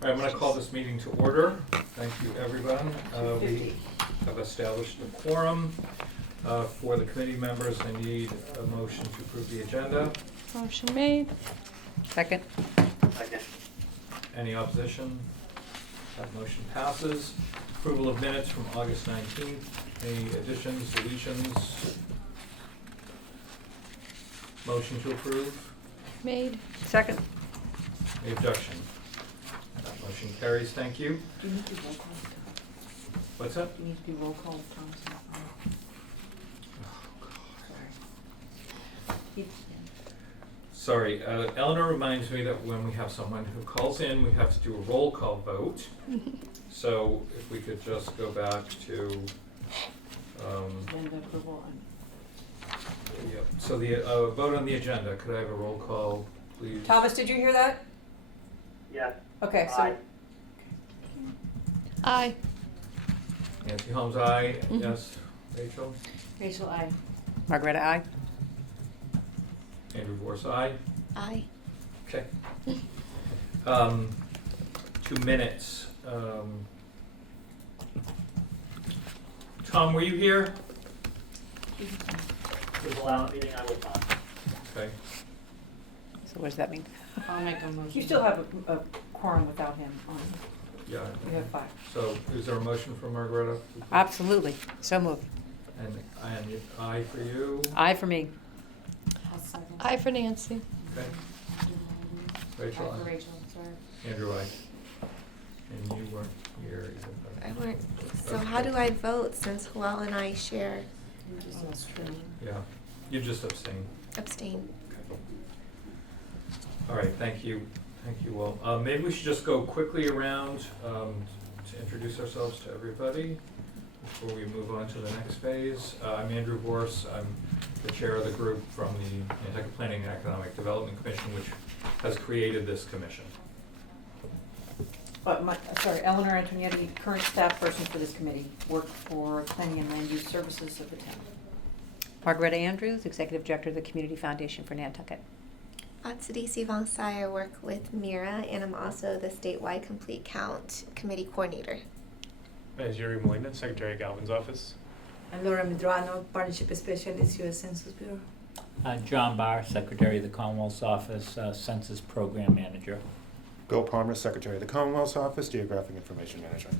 All right, I'm going to call this meeting to order. Thank you, everyone. We have established a quorum. For the committee members, I need a motion to approve the agenda. Motion made. Second. Second. Any opposition? That motion passes. Approval of minutes from August 19th. Any additions, deletions? Motion to approve. Made. Second. Any objection? That motion carries. Thank you. Do you need to be roll call? What's that? Do you need to be roll call, Thompson? Sorry, Eleanor reminds me that when we have someone who calls in, we have to do a roll call vote. So if we could just go back to, Agenda approval and yep. So the vote on the agenda, could I have a roll call, please? Thomas, did you hear that? Yes. Okay, so Aye. Aye. Nancy Holmes, aye. Mhm. Yes. Rachel? Rachel, aye. Margareta, aye. Andrew Vorse, aye. Aye. Okay. 2 minutes. Tom, were you here? Was the last meeting I was on. Okay. So what does that mean? I'll make a motion. You still have a quorum without him on. Yeah. You have 5. So is there a motion for Margareta? Absolutely. So moved. And aye for you? Aye for me. I'll second. Aye for Nancy. Okay. Aye Rachel, for aye. Rachel, sorry. Andrew, aye. And you weren't here either. I weren't. So how do I vote since Joel and I share You just abstain. Yeah, you just abstain. abstain? Okay. All right, thank you. Thank you all. Maybe we should just go quickly around to introduce ourselves to everybody before we move on to the next phase. I'm Andrew Vorse. I'm the chair of the group from the Nantucket Planning and Economic Development Commission, which has created this commission. But Eleanor Antonietti, current staff person for this committee, worked for Planning and Land Use Services of the town. Margareta Andrews, Executive Director of the Community Foundation for Nantucket. Tsadisi Vonsai, I work with Mira, and I'm also the statewide complete count committee coordinator. Yuri Molina, Secretary of Galvin's office. I'm Laura Medrano, Partnership Specialist, U.S. Census Bureau. John Barr, Secretary of the Commonwealth's Office, Census Program Manager. Bill Palmer, Secretary of the Commonwealth's Office, Geographic Information Manager.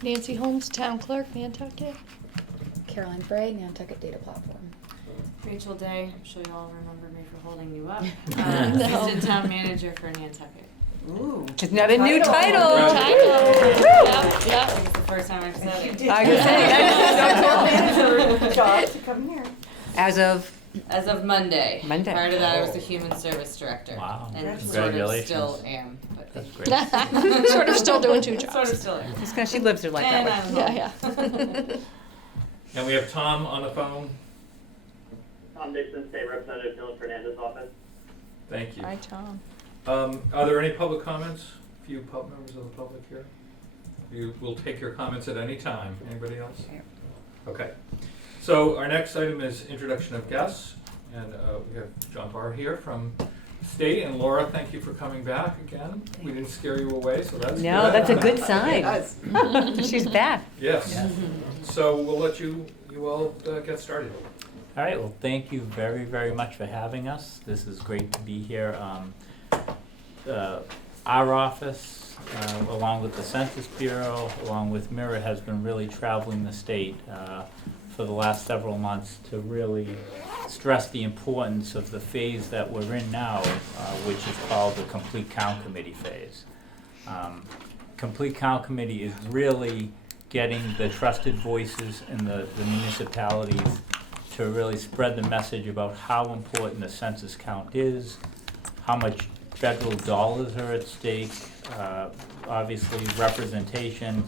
Nancy Holmes, Town Clerk, Nantucket. Caroline Bray, Nantucket Data Platform. Rachel Day, I'm sure you all remember me for holding you up. No. Assistant Town Manager for Nantucket. Ooh. Isn't that a new title? Yep, yep. I think it's the first time I've said it. I was saying, Manager job to come here. as of, As of Monday. Monday. Prior to that, I was the Human Service Director. Wow. And sort of Congratulations. still am. But That's great. Sort of still doing 2 jobs. Sort of still am. just 'cause she lives her life that And way. I'm Yeah, home. yeah. And we have Tom on the phone. Tom Dixon, State Representative, Dylan Fernandez office. Thank you. Hi, Tom. Are there any public comments? A few members of the public here? We'll take your comments at any time. Anybody else? Okay. So our next item is introduction of guests. And we have John Barr here from state. And Laura, thank you for coming back again. We didn't scare you away, so that's good. No, that's a good sign. Yes. She's back. Yes. So we'll let you all get started. All right, well, thank you very, very much for having us. This is great to be here. Our office, along with the Census Bureau, along with MIRA, has been really traveling the state for the last several months to really stress the importance of the phase that we're in now, which is called the Complete Count Committee phase. Complete Count Committee is really getting the trusted voices in the municipalities to really spread the message about how important the census count is, how much federal dollars are at stake, obviously representation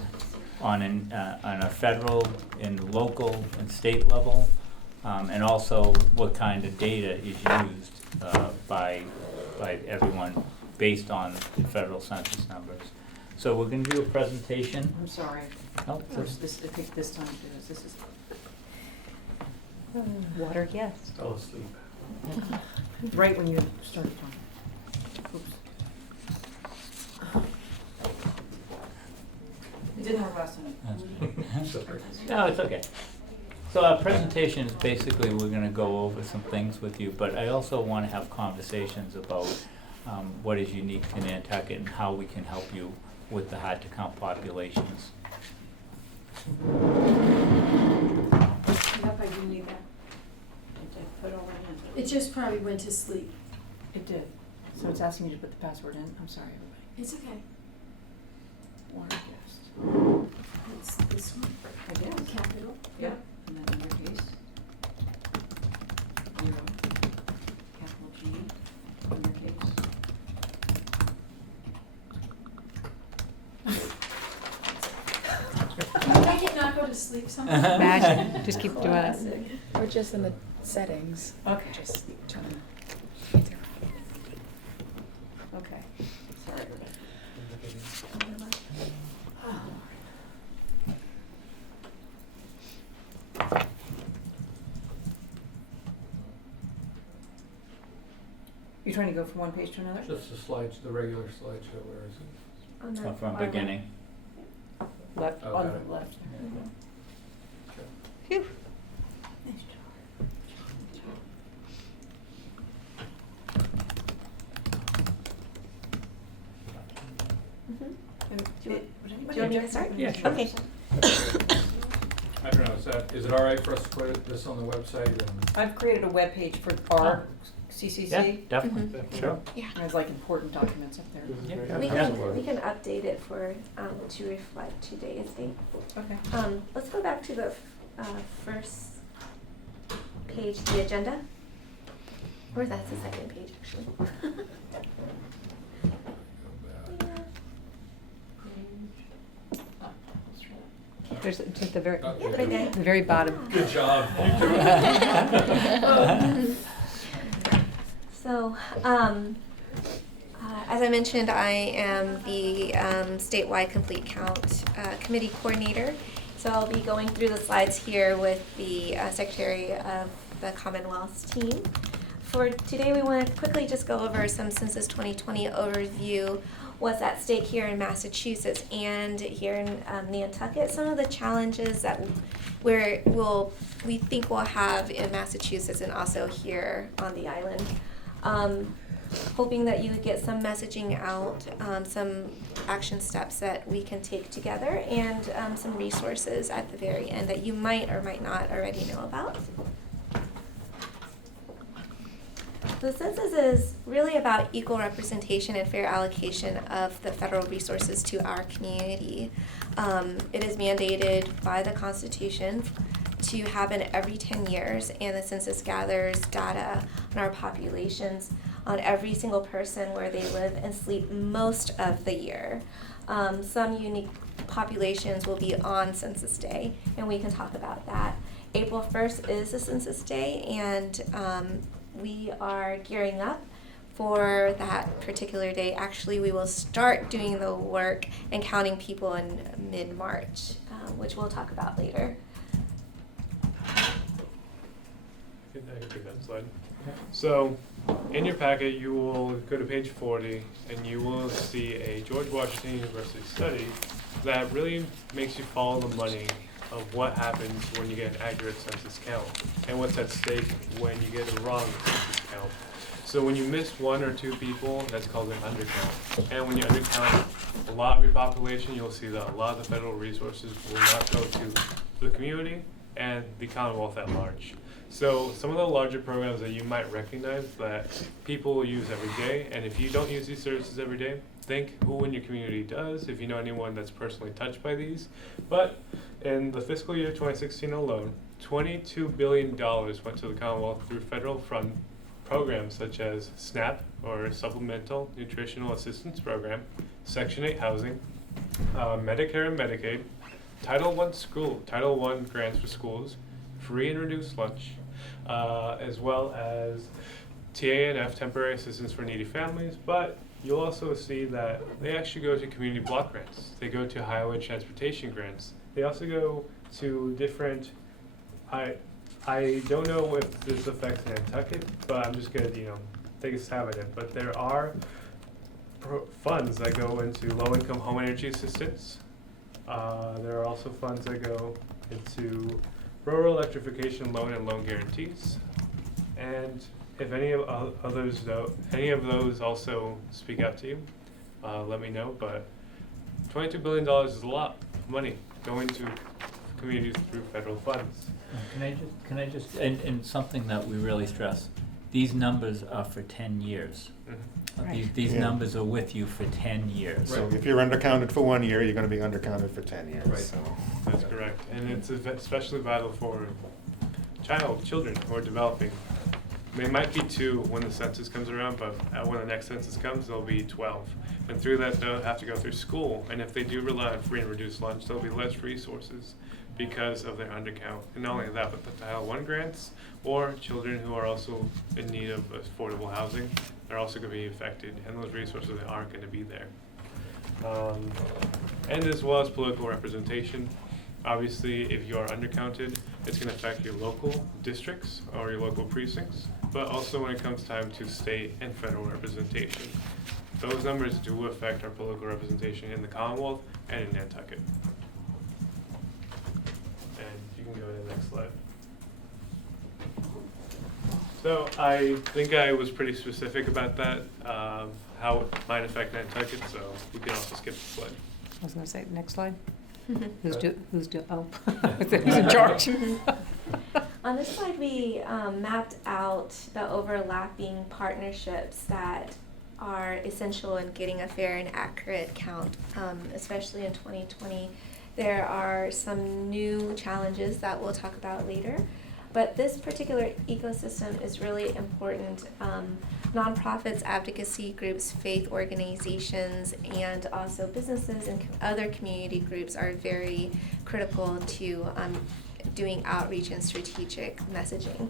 on a federal and local and state level, and also what kind of data is used by everyone based on the federal census numbers. So we're going to do a presentation. I'm sorry. Oh, I think this time too. This is. Water, yes. Fell asleep. Right when you started talking. Oops. didn't have last time. No, it's okay. So our presentation is basically, we're gonna go over some things with you, but I also wanna have conversations about what is unique to Nantucket and how we can help you with the hard-to-count populations. Yep, I do need that. Put all that in. It just probably went to sleep. It did. So it's asking me to put the password in. I'm sorry, everybody. It's okay. Water guest. It's this one, I guess. capital. Yeah. And then in your case, 0, capital G, in your case. Can I not go to sleep sometimes? Imagine, just keep doing it. Or just in the settings. Okay. Just turn them. Okay. Sorry, everybody. You're trying to go from one page to another? Just the slides, the regular slideshow, where is it? On the From far beginning. Left. Oh, On got it. the left. Okay. Phew. Nice job. Mhm. And Do you would anybody do you want me to object start? Yeah, sure. Okay. I don't know, is it all right for us to put this on the website and? I've created a web page for our CCC. Yeah, definitely, sure. Yeah. There's like important documents up there. Yeah. We Yeah. we can update it for, to reflect today's date. Okay. Let's go back to the, first page, the agenda. Or that's the second page, actually. There's just the very, Oh, Yeah, right there. the very bottom. Good job. So, as I mentioned, I am the statewide complete count committee coordinator. So I'll be going through the slides here with the Secretary of the Commonwealth's team. For today, we want to quickly just go over some Census 2020 overview, what's at stake here in Massachusetts and here in Nantucket, some of the challenges that we think we'll have in Massachusetts and also here on the island. Hoping that you get some messaging out, some action steps that we can take together, and some resources at the very end that you might or might not already know about. The census is really about equal representation and fair allocation of the federal resources to our community. It is mandated by the Constitution to happen every 10 years, and the census gathers data on our populations, on every single person where they live and sleep most of the year. Some unique populations will be on Census Day, and we can talk about that. April 1st is the Census Day, and we are gearing up for that particular day. Actually, we will start doing the work and counting people in mid-March, which we'll talk about later. I can take that slide. So, in your packet, you will go to page 40, and you will see a George Washington University study that really makes you follow the money of what happens when you get an accurate census count, and what's at stake when you get a wrong census count. So when you miss 1 or 2 people, that's called an undercount. And when you undercount a lot of your population, you'll see that a lot of the federal resources will not go to the community and the Commonwealth at large. So some of the larger programs that you might recognize that people use every day, and if you don't use these services every day, think who in your community does, if you know anyone that's personally touched by these. But in the fiscal year 2016 alone, $22 billion went to the Commonwealth through federal fund programs such as SNAP, or Supplemental Nutritional Assistance Program, Section 8 housing, Medicare and Medicaid, Title I grants for schools, free and reduced lunch, as well as TANF, temporary assistance for needy families. But you'll also see that they actually go to community block grants. They go to highway transportation grants. They also go to different, I don't know if this affects Nantucket, but I'm just gonna, take a stab at it. But there are funds that go into low-income home energy assistance, There are also funds that go into rural electrification loan and loan guarantees. And if any of others though, any of those also speak out to you, let me know. But $22 billion is a lot of money going to communities through federal funds. Can I just, and something that we really stress, these numbers are for 10 years. Right. These Yeah. numbers are with you for 10 years. So if you're undercounted for 1 year, you're gonna be undercounted for 10 years, Right. so. That's correct. And it's especially vital for children who are developing. They might be 2 when the census comes around, but when the next census comes, they'll be 12. And through that, they'll have to go through school. And if they do rely on free and reduced lunch, there'll be less resources because of their undercount. And not only that, but the Title I grants or children who are also in need of affordable housing are also going to be affected, and those resources aren't going to be there. And as well as political representation. Obviously, if you are undercounted, it's going to affect your local districts or your local precincts, but also when it comes time to state and federal representation. Those numbers do affect our political representation in the Commonwealth and in Nantucket. And you can go to the next slide. So I think I was pretty specific about that, how it might affect Nantucket, so we can also skip the slide. I was gonna say, next slide. Who's Okay. oh, who's in charge? On this slide, we mapped out the overlapping partnerships that are essential in getting a fair and accurate count, especially in 2020. There are some new challenges that we'll talk about later, but this particular ecosystem is really important. Nonprofits, advocacy groups, faith organizations, and also businesses and other community groups are very critical to doing outreach and strategic messaging.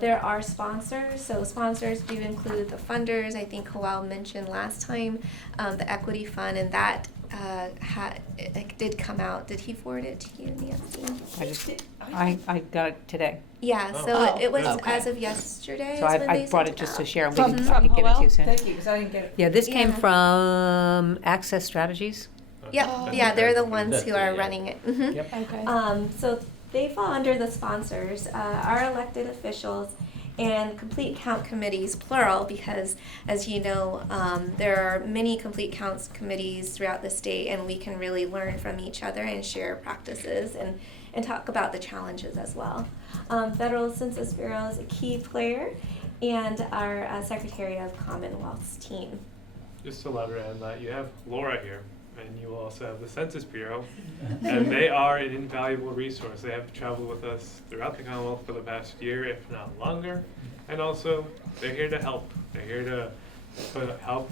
There are sponsors, so sponsors do include the funders. I think Hawal mentioned last time the equity fund, and that it did come out. Did he forward it to you, Nancy? I got it today. Yeah, Oh. so it was Okay. as of yesterday. So is when I they brought sent it just out. to share, and From- I from can give it to you Howell? soon. Thank you, because I didn't get it. Yeah, this came Yeah. from Access Strategies. Yep, Oh. yeah, they're the ones That's who it, are yeah. running it. Mhm. Yep. Okay. So they fall under the sponsors, our elected officials, and complete count committees, plural, because as you know, there are many complete counts committees throughout the state, and we can really learn from each other and share practices and talk about the challenges as well. Federal Census Bureau is a key player, and our Secretary of Commonwealth's team. Just to elaborate on that, you have Laura here, and you will also have the Census Bureau, and they are an invaluable resource. They have traveled with us throughout the Commonwealth for the past year, if not longer, and also they're here to help. They're here to help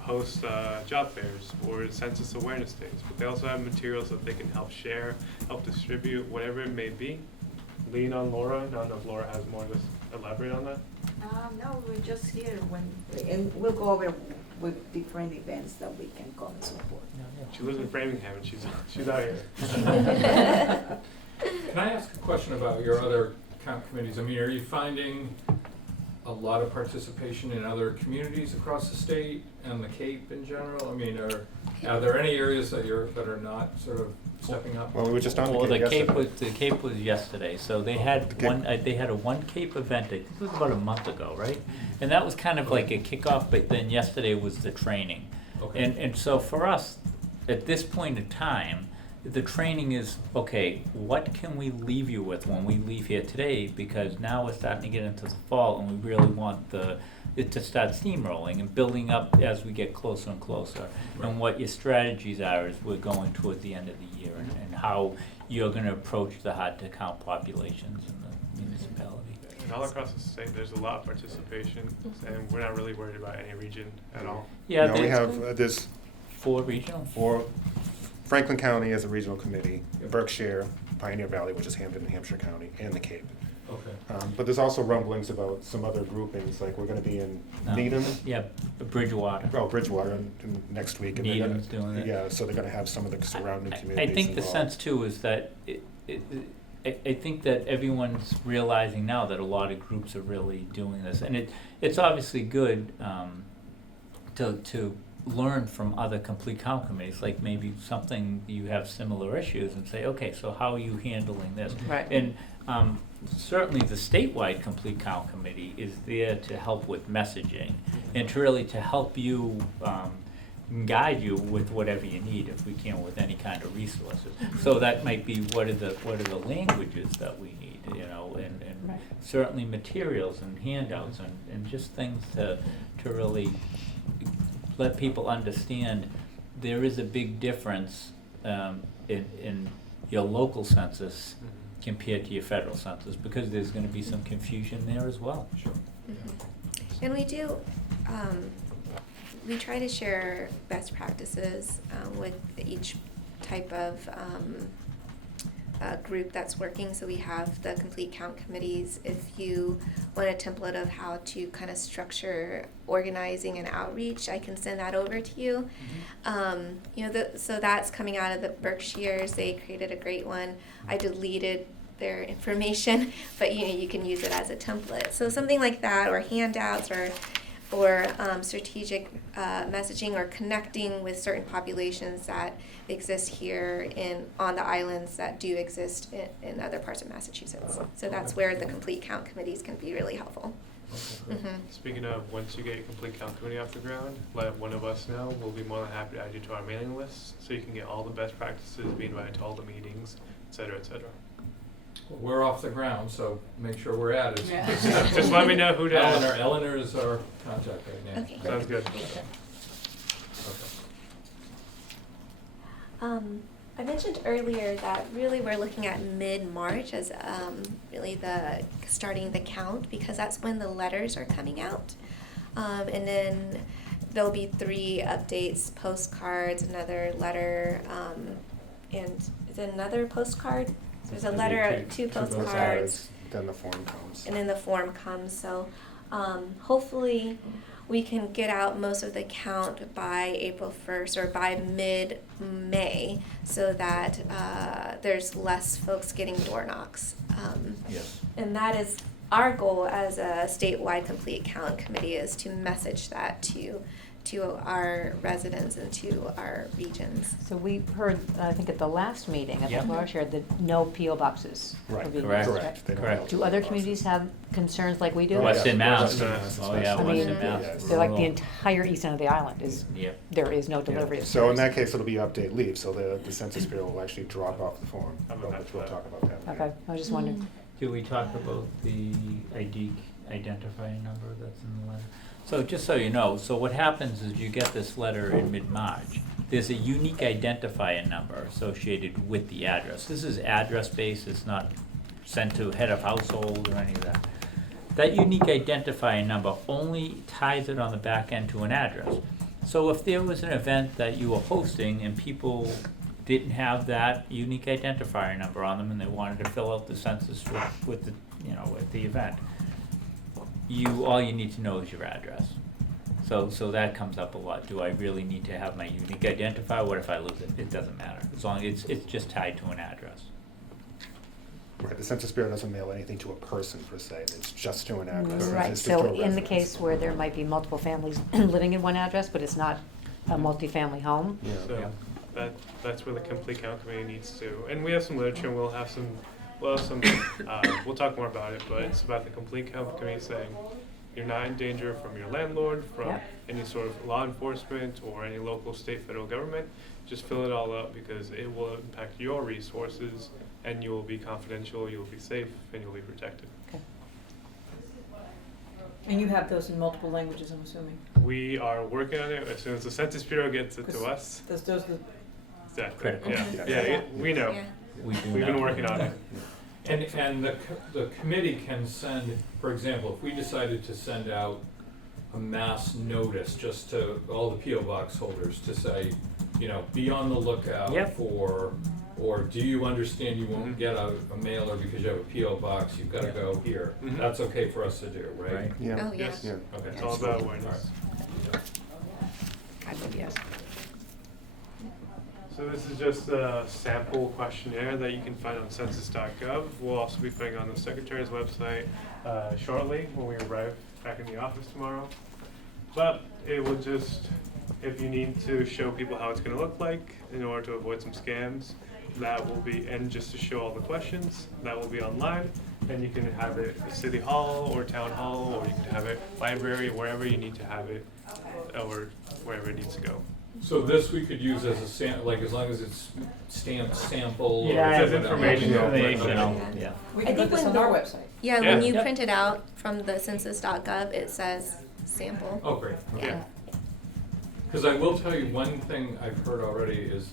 host job fairs or census awareness days, but they also have materials that they can help share, help distribute, whatever it may be. Lean on Laura. I don't know if Laura has more to elaborate on that. No, we're just here and we'll go over with different events that we can come and support. She lives in Framingham, and she's out here. Can I ask a question about your other count committees? I mean, are you finding a lot of participation in other communities across the state and the Cape in general? I mean, are there any areas that are not sort of stepping up? Well, we were just on Well, the Cape yesterday. the Cape was yesterday, so they had The Cape. they had a One Cape event, I think it was about a month ago, right? And that was kind of like a kickoff, but then yesterday was the training. Okay. And so for us, at this point in time, the training is, okay, what can we leave you with when we leave here today? Because now we're starting to get into the fall, and we really want it to start steamrolling and building up as we get closer and closer. Right. And what your strategies are as we're going toward the end of the year, and how you're gonna approach the hard-to-count populations in the municipality. And all across the state, there's a lot of participation, and we're not really worried about any region at all. Yeah, No, we there's have, there's 4 regional. Franklin County as a regional committee, Berkshire, Pioneer Valley, which is Hampden and Hampshire County, and the Cape. Okay. But there's also rumblings about some other groupings, like we're gonna be in Needham, Yeah, Bridgewater. Bridgewater next week. And they're gonna- Needham's doing it. Yeah, so they're gonna have some of the surrounding communities I think the involved. sense too is that I think that everyone's realizing now that a lot of groups are really doing this, and it's obviously good to learn from other complete count committees, like maybe something you have similar issues and say, okay, so how are you handling this? Right. And certainly the statewide complete count committee is there to help with messaging and to really to help you guide you with whatever you need, if we can, with any kind of resources. So that might be what are the languages that we need, you know, and Right. certainly materials and handouts and just things to really let people understand there is a big difference in your local census compared to your federal census, because there's gonna be some confusion there as well. Sure. And we do, we try to share best practices with each type of group that's working. So we have the complete count committees. If you want a template of how to kind of structure organizing and outreach, I can send that over to you. You know, so that's coming out of the Berkshires. They created a great one. I deleted their information, but you know, you can use it as a template. So something like that, or handouts, or strategic messaging, or connecting with certain populations that exist here on the islands that do exist in other parts of Massachusetts. So that's where the complete count committees can be really helpful. Speaking of, once you get your complete count committee off the ground, let one of us know. We'll be more than happy to add you to our mailing list, so you can get all the best practices, be invited to all the meetings, et cetera, et cetera. Well, we're off the ground, so make sure we're added. Yeah. Just let me know who to add. Eleanor is our contact right now. Okay. Sounds good. Okay. I mentioned earlier that really we're looking at mid-March as really starting the count, because that's when the letters are coming out. And then there'll be 3 updates, postcards, another letter, and is it another postcard? So there's a letter, 2 postcards, Then the form comes. and then the form comes. So hopefully we can get out most of the count by April 1st or by mid-May, so that there's less folks getting door knocks. Yes. And that is our goal as a statewide complete count committee, is to message that to our residents and to our regions. So we heard, I think at the last meeting, I Yep. think Laura shared that no PO boxes Right. are being Correct. used, Correct. They don't Correct. have Do other PO communities boxes. have concerns like we do? Western Mass. Western Mass Oh, yeah, I mean, Western Mass. yes. They're like the Rural. entire east end of the island is, Yep. there is no Yeah. delivery of So in stores. that case, it'll be update leave, so the Census Bureau will actually drop off the form, I'm which happy we'll with talk about that. Okay, I was just wondering. Do we talk about the ID identifying number that's in the letter? So just so you know, so what happens is you get this letter in mid-March. There's a unique identifier number associated with the address. This is address-based, it's not sent to head of household or any of that. That unique identifier number only ties it on the back end to an address. So if there was an event that you were hosting and people didn't have that unique identifier number on them and they wanted to fill out the census with the, you know, at the event, all you need to know is your address. So that comes up a lot. Do I really need to have my unique identifier? What if I lose it? It doesn't matter, as long as it's just tied to an address. Right, the Census Bureau doesn't mail anything to a person per se, it's just to an address. Right, It's just to so a in the residence. case where there might be multiple families living in one address, but it's not a multifamily home, Yeah. So that's where the complete count committee needs to, and we have some literature, and we'll talk more about it, but it's about the complete count committee saying you're not in danger from your landlord, from Yep. any sort of law enforcement or any local, state, federal government. Just fill it all out, because it will impact your resources, and you will be confidential, you will be safe, and you'll be protected. okay. And you have those in multiple languages, I'm assuming? We are working on it as soon as the Census Bureau gets it to 'Cause us. Those Exactly. Critical. Yeah, Mhm. yeah, we know. Yeah. We do We've been not. working on it. And the committee can send, for example, if we decided to send out a mass notice just to all the PO box holders to say, you know, be on the lookout Yep. for, or do you understand you won't Mhm. get a mailer because you have a PO box, you've gotta Yep. go here. Mhm. That's okay for us to do, right? Right. Yeah. Oh, yeah. Yes. Yeah. Okay. It's all about awareness. I would, yes. So this is just a sample questionnaire that you can find on census.gov. We'll also be putting on the Secretary's website shortly when we arrive back in the office tomorrow. But it will just if you need to show people how it's going to look like in order to avoid some scams, that will be, and just to show all the questions, that will be online. And you can have it at City Hall or Town Hall, or you can have it library, wherever you need to have it, or wherever it needs to go. So this we could use as a like as long as it's stamped sample. Yeah, It says whatever. information. Informational, yeah. We I can think put this when on our the- website. Yeah, Yeah. when you Yep. print it out from the census.gov, it says sample. Oh, great. Yeah. Because I will tell you, one thing I've heard already is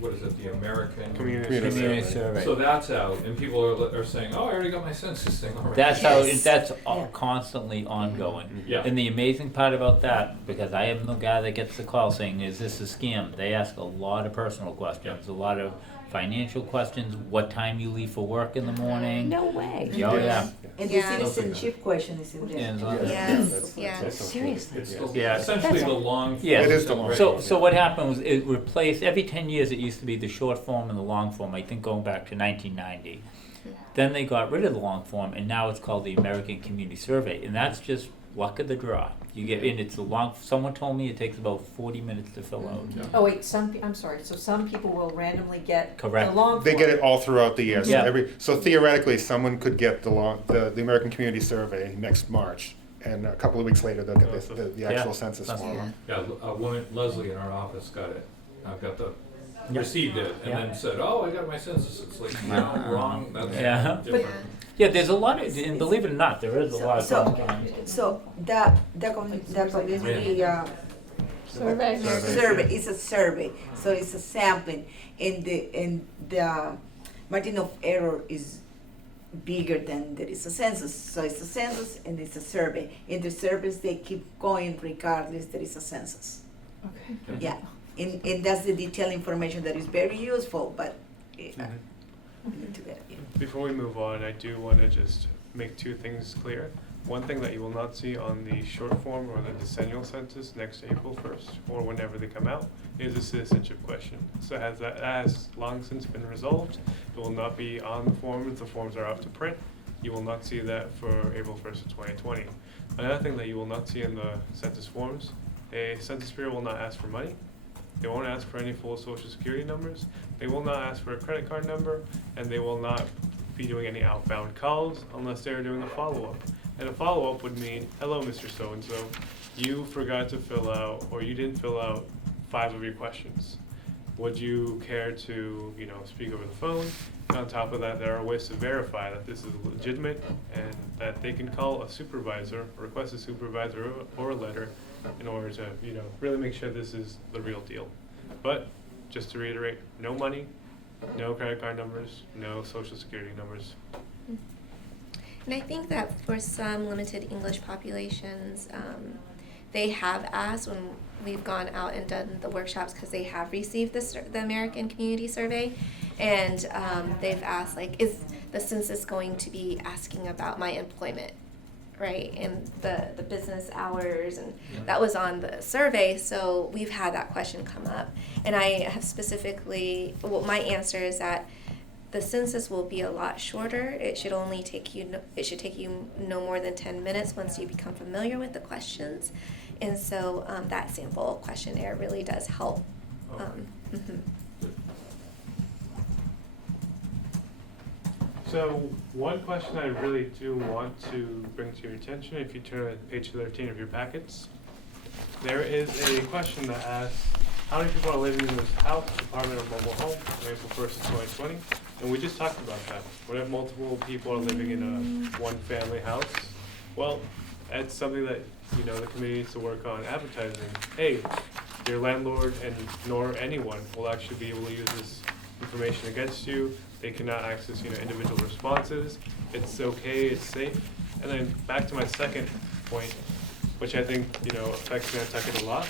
what is it, the American Community Community survey. survey. So that's out, and people are saying, oh, I already got my census thing already. That's how, Yes. that's Yeah. constantly ongoing. Yeah. And the amazing part about that, because I am the guy that gets the call saying, is this a scam? They ask a lot of personal questions, a lot of financial questions, what time you leave for work in the morning. No way. Oh, yeah. And Yeah. the citizenship question is in there. And so- Yes, yes. Seriously? It's Yeah. essentially the long. Yeah. It is the long So, form. so what happened was it replaced, every 10 years it used to be the short form and the long form, I think going back to 1990. Then they got rid of the long form and now it's called the American Community Survey, and that's just luck of the draw. You get, and it's a long, someone told me it takes about 40 minutes to fill out. Oh, wait, I'm sorry, so some people will randomly get Correct. the long They form. get it all throughout the year. So Yeah. so theoretically, someone could get the American Community Survey next March, and a couple of weeks later they'll get the actual Yeah. census That's- form. Yeah, a woman, Leslie in our office got it. Got the, Yeah. received it, and Yeah. then said, oh, I got my census. It's like, no, wrong, that's Yeah. different. Yeah, there's a lot of, and believe it or not, there is a lot of sometimes. So the community Survey. survey is a survey, so it's a sampling, and the margin of error is bigger than there is a census. So it's a census and it's a survey. In the surveys they keep going regardless there is a census. Okay. Yeah, and that's the detailed information that is very useful, but we need to get it. Before we move on, I do want to just make two things clear. One thing that you will not see on the short form or the decennial census next April 1st, or whenever they come out, is a citizenship question. So that has long since been resolved. It will not be on the forms. The forms are out to print. You will not see that for April 1st of 2020. Another thing that you will not see in the census forms, a Census Bureau will not ask for money. They won't ask for any full social security numbers. They will not ask for a credit card number, and they will not be doing any outbound calls unless they are doing a follow-up. And a follow-up would mean, hello, Mr. So-and-so, you forgot to fill out, or you didn't fill out 5 of your questions. Would you care to, speak over the phone? And on top of that, there are ways to verify that this is legitimate and that they can call a supervisor, request a supervisor or a letter in order to, really make sure this is the real deal. But just to reiterate, no money, no credit card numbers, no social security numbers. And I think that for some limited English populations, they have asked when we've gone out and done the workshops because they have received the American Community Survey, and they've asked, like, is the census going to be asking about my employment, right, and the business hours, and that was on the survey, so we've had that question come up. And I have specifically, my answer is that the census will be a lot shorter. It should take you no more than 10 minutes once you become familiar with the questions. And so that sample questionnaire really does help. So one question I really do want to bring to your attention, if you turn to page 13 of your packets, there is a question that asks, how many people are living in this house, apartment, or mobile home on April 1st of 2020? And we just talked about that. What if multiple people are living in a one-family house? Well, that's something that, the committee needs to work on advertising. Hey, your landlord nor anyone will actually be able to use this information against you. They cannot access, individual responses. It's okay, it's safe. And then back to my second point, which I think, affects Nantucket a lot,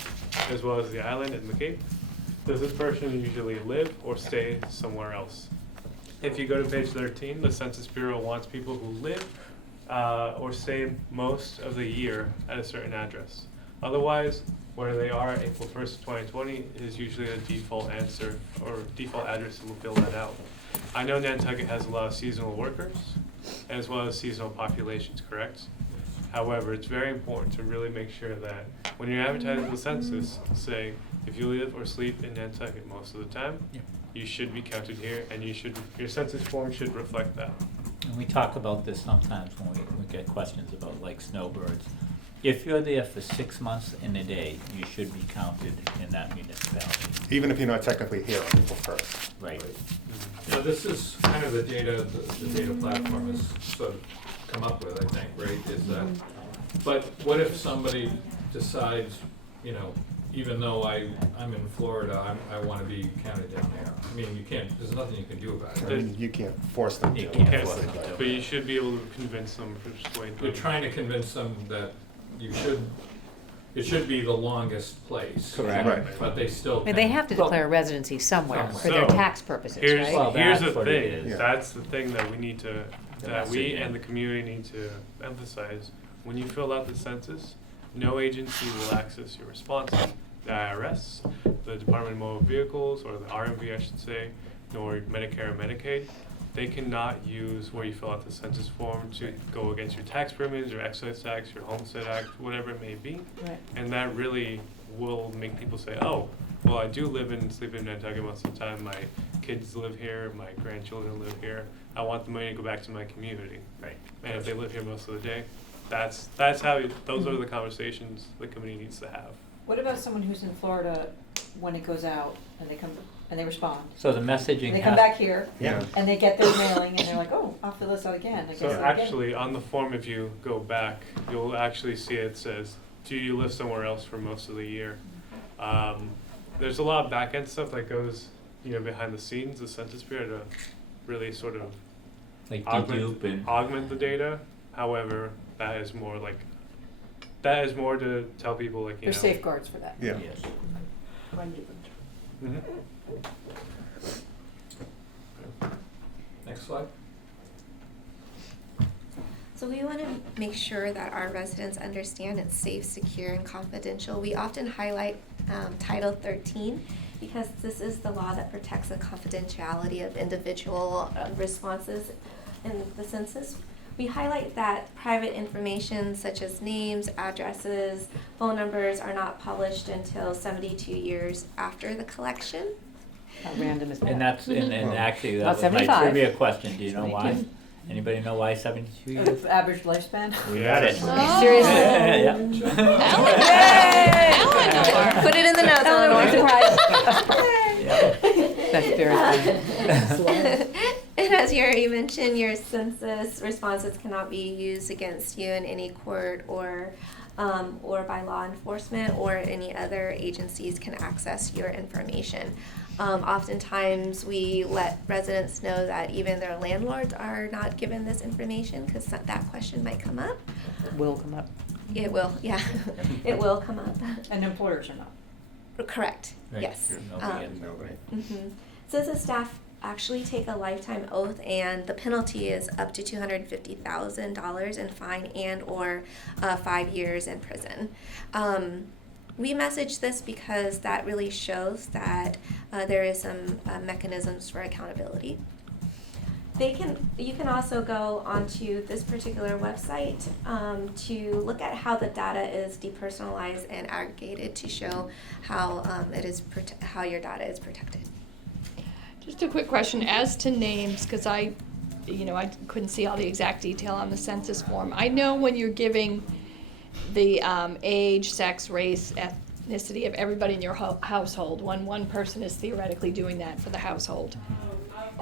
as well as the island and the Cape. Does this person usually live or stay somewhere else? If you go to page 13, the Census Bureau wants people who live or stay most of the year at a certain address. Otherwise, where they are at April 1st, 2020 is usually a default answer or default address that will fill that out. I know Nantucket has a lot of seasonal workers as well as seasonal populations, correct? However, it's very important to really make sure that when you're advertising the census, say, if you live or sleep in Nantucket most of the time, Yep. you should be counted here, and your census form should reflect that. And we talk about this sometimes when we get questions about like snowbirds. If you're there for 6 months and a day, you should be counted in that municipality. Even if you're not technically here on April 1st. Right. Now, this is kind of the data platform has sort of come up with, I think, right, is that, but what if somebody decides, you know, even though I'm in Florida, I wanna be counted down there? I mean, you can't, there's nothing you can do about it. I mean, you can't force them to. You can't Okay, force them to. but you should be able to convince them, persuade them. You're trying to convince them that it should be the longest place. Correct. Right. But they still But they can. have to declare residency somewhere for their So, tax purposes, Here's, right? Well, here's that's the what it thing, is. that's the thing that we need to, that we messaging. and the community need to emphasize. When you fill out the census, no agency will access your responses. The IRS, the Department of Motor Vehicles, or the RMV I should say, nor Medicare or Medicaid. They cannot use where you fill out the census form to go against your tax premiums, your excise tax, your homestead act, whatever it may be. Right. And that really will make people say, oh, well, I do live and sleep in Nantucket most of the time. My kids live here, my grandchildren live here. I want the money to go back to my community. Right. And if they live here most of the day, those are the conversations the community needs to have. What about someone who's in Florida when it goes out and they come and they respond? So the messaging And they has. come back here Yeah. and they get their mailing and they're like, oh, I'll fill this out again. I guess So I'll get it. actually, on the form, if you go back, you'll actually see it says, do you live somewhere else for most of the year? There's a lot of back-end stuff that goes, behind the scenes, the Census Bureau, to really sort of Like dedupe and. augment the data. However, that is more to tell people, like, There's safeguards for that. Yeah. Yes. Mhm. Next slide. So we want to make sure that our residents understand it's safe, secure, and confidential. We often highlight Title 13 because this is the law that protects the confidentiality of individual responses in the census. We highlight that private information such as names, addresses, phone numbers are not published until 72 years after the collection. How random is that? And that's, and actually, About that was my 75. trivia question, do you know why? 72. Anybody know why 72 years? Average lifespan? We got it. Oh. Seriously? Yeah. Put it in the notes, Eleanor. That's very funny. And as you already mentioned, your census responses cannot be used against you in any court or by law enforcement, or any other agencies can access your information. Oftentimes, we let residents know that even their landlords are not given this information because that question might come up. Will come up. It will, yeah, it will come up. And employers are not. Correct, Right. yes. Nobody gets it, right. Census staff actually take a lifetime oath, and the penalty is up to $250,000 in fine and or 5 years in prison. We message this because that really shows that there is some mechanisms for accountability. You can also go onto this particular website to look at how the data is depersonalized and aggregated to show how how your data is protected. Just a quick question as to names, because I couldn't see all the exact detail on the census form. I know when you're giving the age, sex, race, ethnicity of everybody in your household, when one person is theoretically doing that for the household,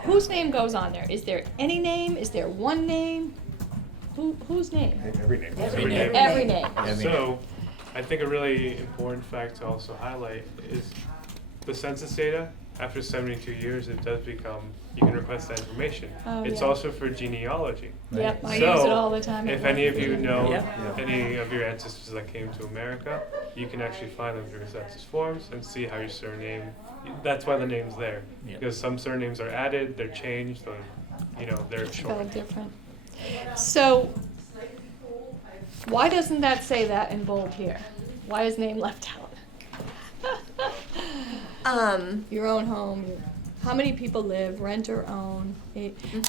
whose name goes on there? Is there any name? Is there one name? Whose name? Every name. Every name. Every name. So, I think a really important fact to also highlight is the census data. After 72 years, it does become, you can request that information. Oh, It's yeah. also for genealogy. Yep, I So, use it all the time. If any of you know Yeah. any of your ancestors that came to America, you can actually find them through census forms and see how your surname, that's why the name's there. Yeah. Because some surnames are added, they're changed, or, they're Spelled short. different. So, why doesn't that say that in bold here? Why is name left out? Your own home, how many people live, rent or own?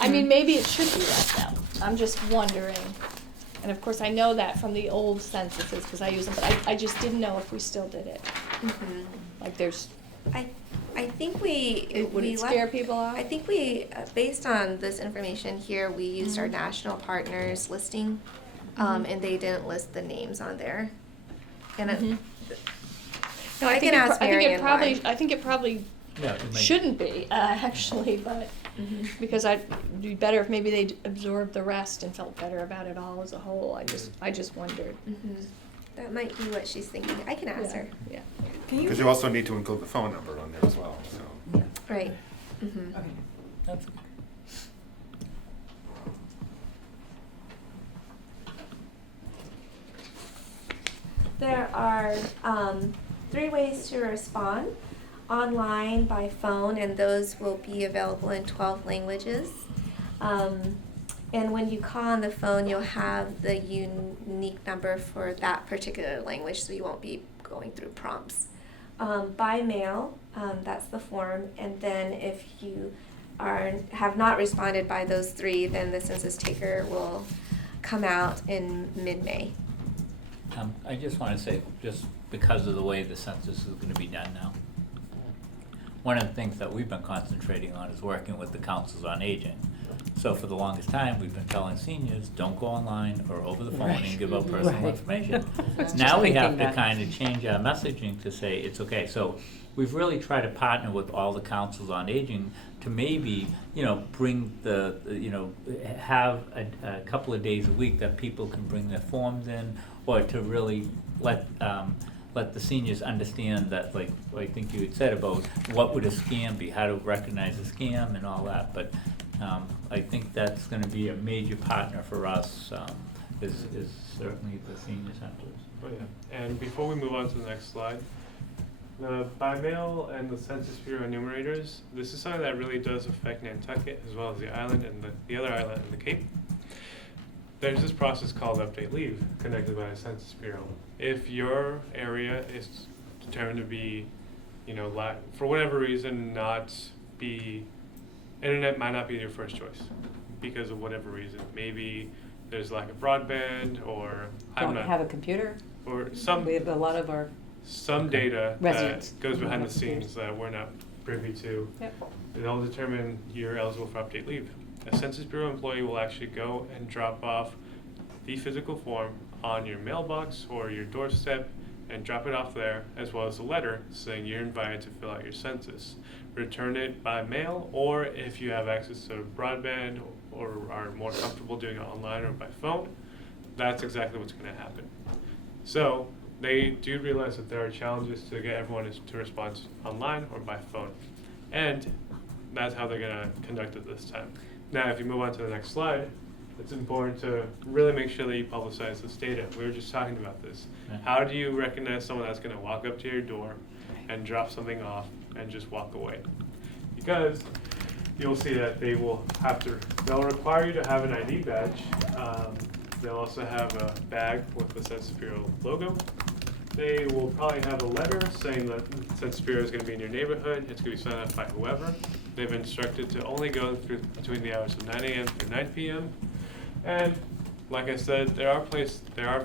I mean, maybe it should be left out. I'm just wondering. And of course, I know that from the old censuses, because I use them, but I just didn't know if we still did it. Mhm. Like there's, I think we would we it let- scare people off? I think we, based on this information here, we used our Mhm. national partners listing, Mhm. and they didn't list the names on there. And Mhm. no, I think can it pro- ask Marion why. I think it probably Yeah, it may- shouldn't be, actually, but, Mhm. because it'd be better if maybe they'd absorbed the rest and felt better about it all as a whole. I just wondered. Mhm. That might be what she's thinking. I can ask Yeah, her. yeah. Can you? Because you also need to include the phone number on there as well, so. Right. Mhm. Okay. That's, There are 3 ways to respond: online, by phone, and those will be available in 12 languages. And when you call on the phone, you'll have the unique number for that particular language, so you won't be going through prompts. By mail, that's the form, and then if you have not responded by those 3, then the census taker will come out in mid-May. I just want to say, just because of the way the census is going to be done now, one of the things that we've been concentrating on is working with the councils on aging. So for the longest time, we've been telling seniors, don't go online or over the phone and give out personal Right. information. Just Now we have thinking to that. kind of change our messaging to say it's okay. So we've really tried to partner with all the councils on aging to maybe, bring have a couple of days a week that people can bring their forms in, or to really let the seniors understand that, like I think you had said about what would a scam be, how to recognize a scam and all that. But I think that's going to be a major partner for us, is certainly the senior centers. Oh, yeah. And before we move on to the next slide, the by mail and the Census Bureau enumerators, this is something that really does affect Nantucket as well as the island and the other island and the Cape. There's this process called update leave connected by the Census Bureau. If your area is determined to be, for whatever reason, internet might not be your first choice because of whatever reason. Maybe there's lack of broadband, or Don't have a computer. or some We have a lot of our, data Residents that goes who behind don't the have computers. scenes that we're not privy to. Yep. It'll determine you're eligible for update leave. A Census Bureau employee will actually go and drop off the physical form on your mailbox or your doorstep and drop it off there, as well as a letter saying you're invited to fill out your census. Return it by mail, or if you have access to broadband or are more comfortable doing it online or by phone, that's exactly what's going to happen. So they do realize that there are challenges to get everyone to respond online or by phone. And that's how they're going to conduct it this time. Now, if you move on to the next slide, it's important to really make sure that you publicize this data. We were just talking about this. Yeah. How do you recognize someone that's going to walk up to your door and drop something off and just walk away? Because you'll see that they'll require you to have an ID badge. They'll also have a bag with the Census Bureau logo. They will probably have a letter saying that the Census Bureau is going to be in your neighborhood. It's going to be signed up by whoever. They've been instructed to only go through between the hours of 9 a.m. through 9 p.m. And like I said, there are